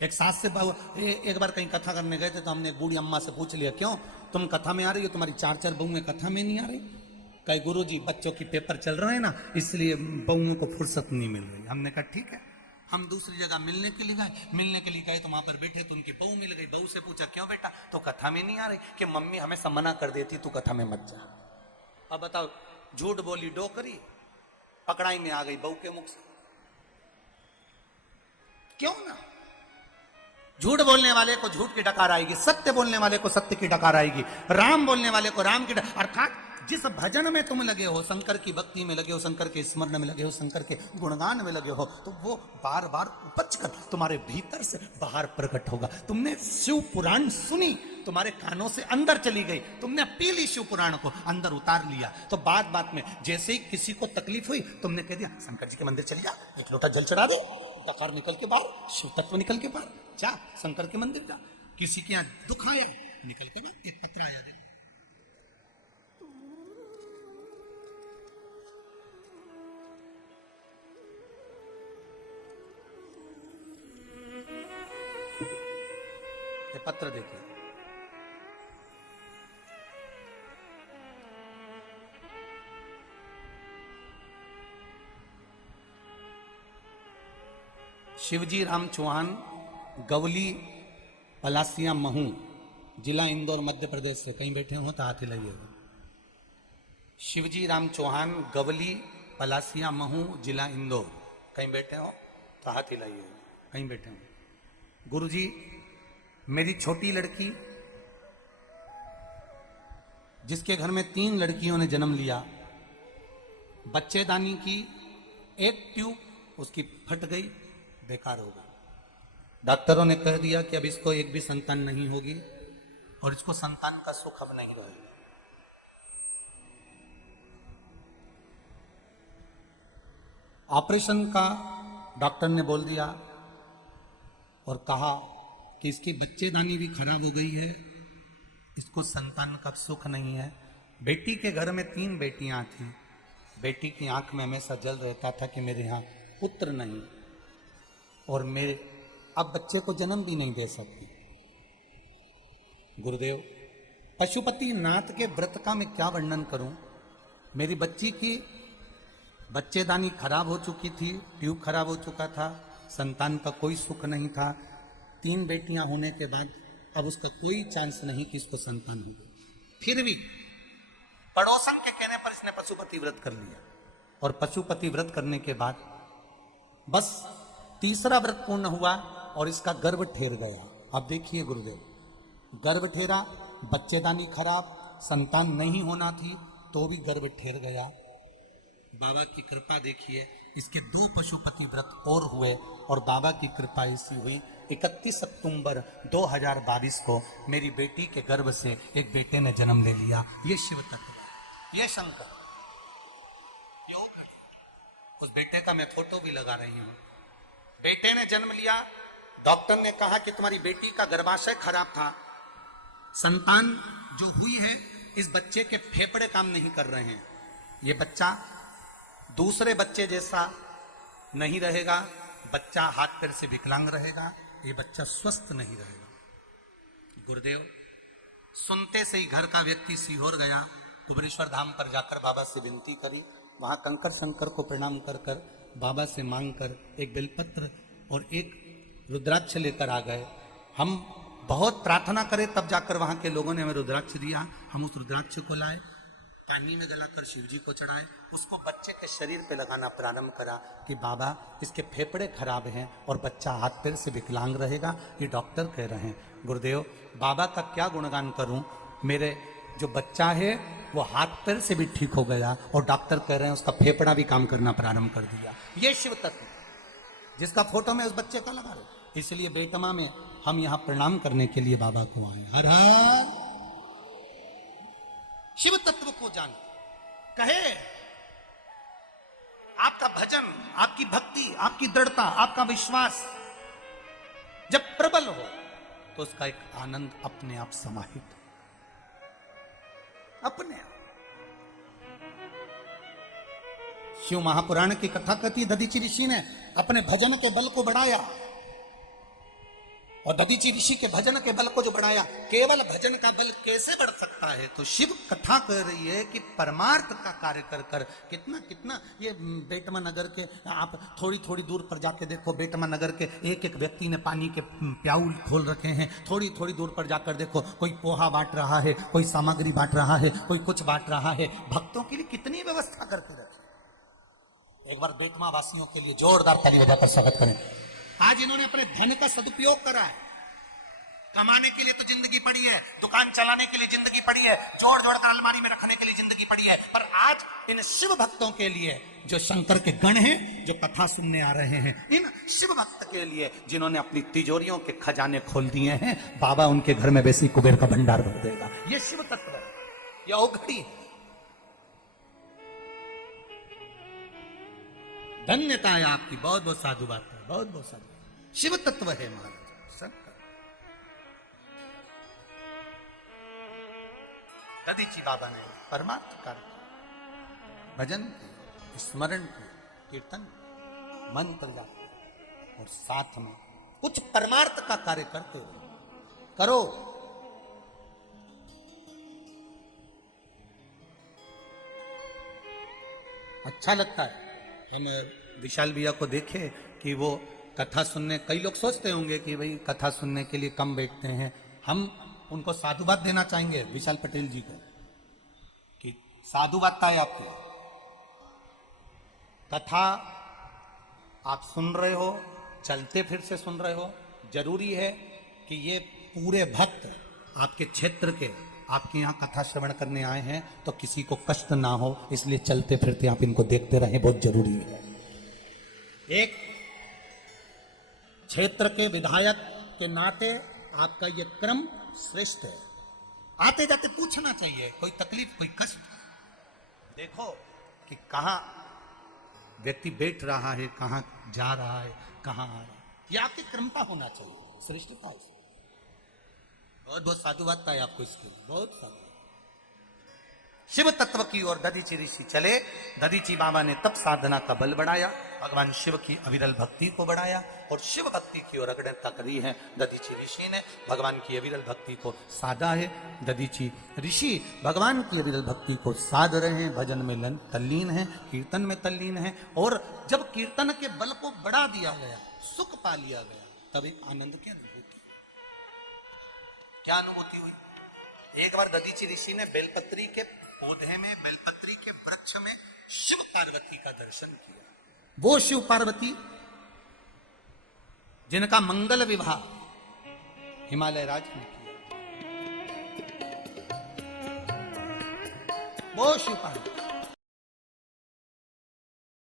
एक सास से एक बार कहीं कथा करने गए थे तो हमने बूढ़ी अम्मा से पूछ लिया, क्यों तुम कथा में आ रही हो, तुम्हारी 4 बहुएं कथा में नहीं आ रही? कई गुरुजी बच्चों की पेपर चल रहे हैं ना, इसलिए बहुओं को फुर्सत नहीं मिल रही। हमने कहा ठीक है। हम दूसरी जगह मिलने के लिए गए तो वहां पर बैठे तो उनकी बहू मिल गई। बहू से पूछा क्यों बेटा? तो कथा में नहीं आ रही। कि मम्मी हमें मना कर देती तू कथा में मत जा। अब बताओ, झूठ बोली डोकरी, पकड़ाई में आ गई बहू के मुख से। क्यों ना? झूठ बोलने वाले को झूठ की डकार आएगी, सत्य बोलने वाले को सत्य की डकार आएगी, राम बोलने वाले को राम की डकार। अर्थात जिस भजन में तुम लगे हो, शंकर की भक्ति में लगे हो, शंकर के स्मरण में लगे हो, शंकर के गुणगान में लगे हो, तो वो बार बार उपज कर तुम्हारे भीतर से बाहर प्रकट होगा। तुमने शिव पुराण सुनी, तुम्हारे कानों से अंदर चली गई, तुमने पी ली शिव पुराण को, अंदर उतार लिया, तो बात बात में जैसे ही किसी को तकलीफ हुई तुमने कह दिया शंकर जी के मंदिर चली जा, एक लोटा जल चढ़ा दे, डकार निकल के बाहर, शिव तत्व निकल के बाहर, जा शंकर के मंदिर जा। किसी के यहाँ दुख आया, निकल के बाहर एक पत्र आया, पत्र देखिए। शिवजी राम चौहान, गवली पलासिया महू, जिला इंदौर, मध्य प्रदेश से। कहीं बैठे हो तो हाथ हिलाइएगा। शिवजी राम चौहान, गवली पलासिया महू, जिला इंदौर। कहीं बैठे हो तो हाथ हिलाइएगा। कहीं बैठे हो। गुरुजी, मेरी छोटी लड़की जिसके घर में 3 लड़कियों ने जन्म लिया, बच्चेदानी की एक ट्यूब उसकी फट गई, बेकार हो गई। डॉक्टरों ने कह दिया कि अब इसको एक भी संतान नहीं होगी और इसको संतान का सुख अब नहीं रहेगा। ऑपरेशन का डॉक्टर ने बोल दिया और कहा कि इसकी बच्चेदानी भी खराब हो गई है, इसको संतान का सुख नहीं है। बेटी के घर में 3 बेटियां थी। बेटी की आंख में हमेशा जल रहता था कि मेरे यहाँ पुत्र नहीं, और मेरे अब बच्चे को जन्म भी नहीं दे सकती। गुरुदेव, पशुपति नाथ के व्रत का मैं क्या वर्णन करूं। मेरी बच्ची की बच्चेदानी खराब हो चुकी थी, ट्यूब खराब हो चुका था, संतान का कोई सुख नहीं था। 3 बेटियां होने के बाद अब उसका कोई चांस नहीं कि इसको संतान हो। फिर भी पड़ोसन के कहने पर इसने पशुपति व्रत कर लिया, और पशुपति व्रत करने के बाद बस 3रा व्रत पूर्ण हुआ और इसका गर्भ ठेर गया। अब देखिए गुरुदेव, गर्भ ठेरा, बच्चेदानी खराब, संतान नहीं होना थी तो भी गर्भ ठेर गया। बाबा की कृपा देखिए, इसके 2 पशुपति व्रत और हुए और बाबा की कृपा ऐसी हुई 31 अक्टूबर 2022 को मेरी बेटी के गर्भ से एक बेटे ने जन्म ले लिया। ये शिव तत्व, ये शंकर। उस बेटे का मैं फोटो भी लगा रही हूं। बेटे ने जन्म लिया, डॉक्टर ने कहा कि तुम्हारी बेटी का गर्भाशय खराब था, संतान जो हुई है इस बच्चे के फेफड़े काम नहीं कर रहे हैं, ये बच्चा दूसरे बच्चे जैसा नहीं रहेगा, बच्चा हाथ पैर से विकलांग रहेगा, ये बच्चा स्वस्थ नहीं रहेगा। गुरुदेव, सुनते से ही घर का व्यक्ति सीहोर गया, कुबरेश्वर धाम पर जाकर बाबा से विनती करी। वहां कंकर शंकर को प्रणाम कर कर बाबा से मांग कर एक बेलपत्र और एक रुद्राक्ष लेकर आ गए। हम बहुत प्रार्थना करे तब जाकर वहां के लोगों ने हमें रुद्राक्ष दिया। हम उस रुद्राक्ष को लाए, पानी में गलाकर शिव जी को चढ़ाए, उसको बच्चे के शरीर पे लगाना प्रारंभ करा कि बाबा इसके फेफड़े खराब हैं और बच्चा हाथ पैर से विकलांग रहेगा, ये डॉक्टर कह रहे हैं। गुरुदेव बाबा का क्या गुणगान करूं, मेरे जो बच्चा है वो हाथ पैर से भी ठीक हो गया और डॉक्टर कह रहे हैं उसका फेफड़ा भी काम करना प्रारंभ कर दिया। ये शिव तत्व जिसका फोटो में उस बच्चे का लगा रहे। इसलिए बेटमा में हम यहां प्रणाम करने के लिए बाबा को आए। हर हर शिव तत्व को जान कहे, आपका भजन, आपकी भक्ति, आपकी दृढ़ता, आपका विश्वास जब प्रबल हो तो उसका एक आनंद अपने आप समाहित अपने आप। शिव महापुराण की कथा कहती दधीचि ऋषि ने अपने भजन के बल को बढ़ाया, और दधीचि ऋषि के भजन के बल को जो बढ़ाया, केवल भजन का बल कैसे बढ़ सकता है? तो शिव कथा कह रही है कि परमार्थ का कार्य कर कर कितना कितना ये बेटमा नगर के आप थोड़ी थोड़ी दूर पर जाके देखो, बेटमा नगर के एक एक व्यक्ति ने पानी के प्याऊल खोल रखे हैं। थोड़ी थोड़ी दूर पर जाकर देखो, कोई पोहा बांट रहा है, कोई सामग्री बांट रहा है, कोई कुछ बांट रहा है। भक्तों के लिए कितनी व्यवस्था करके रखे। एक बार बेटमा वासियों के लिए जोरदार ताली बजाकर स्वागत करें। आज इन्होंने अपने धन का सदुपयोग करा है। कमाने के लिए तो जिंदगी पड़ी है, दुकान चलाने के लिए जिंदगी पड़ी है, जोड़ जोड़ कर अलमारी में रखने के लिए जिंदगी पड़ी है, पर आज इन शिव भक्तों के लिए जो शंकर के गण हैं, जो कथा सुनने आ रहे हैं, इन शिव भक्त के लिए जिन्होंने अपनी तिजोरियों के खजाने खोल दिए हैं, बाबा उनके घर में वैसी कुबेर का भंडार भर देगा। ये शिव तत्व है, यह औघड़ी। धन्यता है आपकी, बहुत बहुत साधु बात है, बहुत बहुत साधु। शिव तत्व है महाराज शंकर। दधीचि बाबा ने परमार्थ कार्य, भजन की, स्मरण की, कीर्तन, मंत्र जाप और साथ में कुछ परमार्थ का कार्य करते हो। करो। अच्छा लगता है। हम विशाल भैया को देखे कि वो कथा सुनने, कई लोग सोचते होंगे कि भाई कथा सुनने के लिए कम बैठते हैं। हम उनको साधुवाद देना चाहेंगे विशाल पटेल जी को कि साधुवाद है आपको। कथा आप सुन रहे हो, चलते फिर से सुन रहे हो। जरूरी है कि ये पूरे भक्त आपके क्षेत्र के आपके यहाँ कथा श्रवण करने आए हैं तो किसी को कष्ट ना हो, इसलिए चलते फिरते आप इनको देखते रहें, बहुत जरूरी है। एक क्षेत्र के विधायक के नाते आपका ये क्रम श्रेष्ठ है। आते जाते पूछना चाहिए, कोई तकलीफ, कोई कष्ट, देखो कि कहां व्यक्ति बैठ रहा है, कहां जा रहा है, कहां आ रहा है। यह आपकी क्रमता होना चाहिए, श्रेष्ठता है। बहुत बहुत साधुवाद है आपको इसके लिए, बहुत साधु। शिव तत्व की ओर दधीचि ऋषि चले। दधीचि बाबा ने तब साधना का बल बढ़ाया, भगवान शिव की अविरल भक्ति को बढ़ाया और शिव भक्ति की ओर अग्रता करी है। दधीचि ऋषि ने भगवान की अविरल भक्ति को साधा है। दधीचि ऋषि भगवान की अविरल भक्ति को साध रहे हैं, भजन में तल्लीन है, कीर्तन में तल्लीन है। और जब कीर्तन के बल को बढ़ा दिया गया, सुख पा लिया गया, तब एक आनंद की अनुभूति। क्या अनुभूति हुई? एक बार दधीचि ऋषि ने बेलपत्री के पौधे में, बेलपत्री के वृक्ष में शिव पार्वती का दर्शन किया। वो शिव पार्वती जिनका मंगल विवाह हिमालय राज ने किया, वो शिव पार्वती।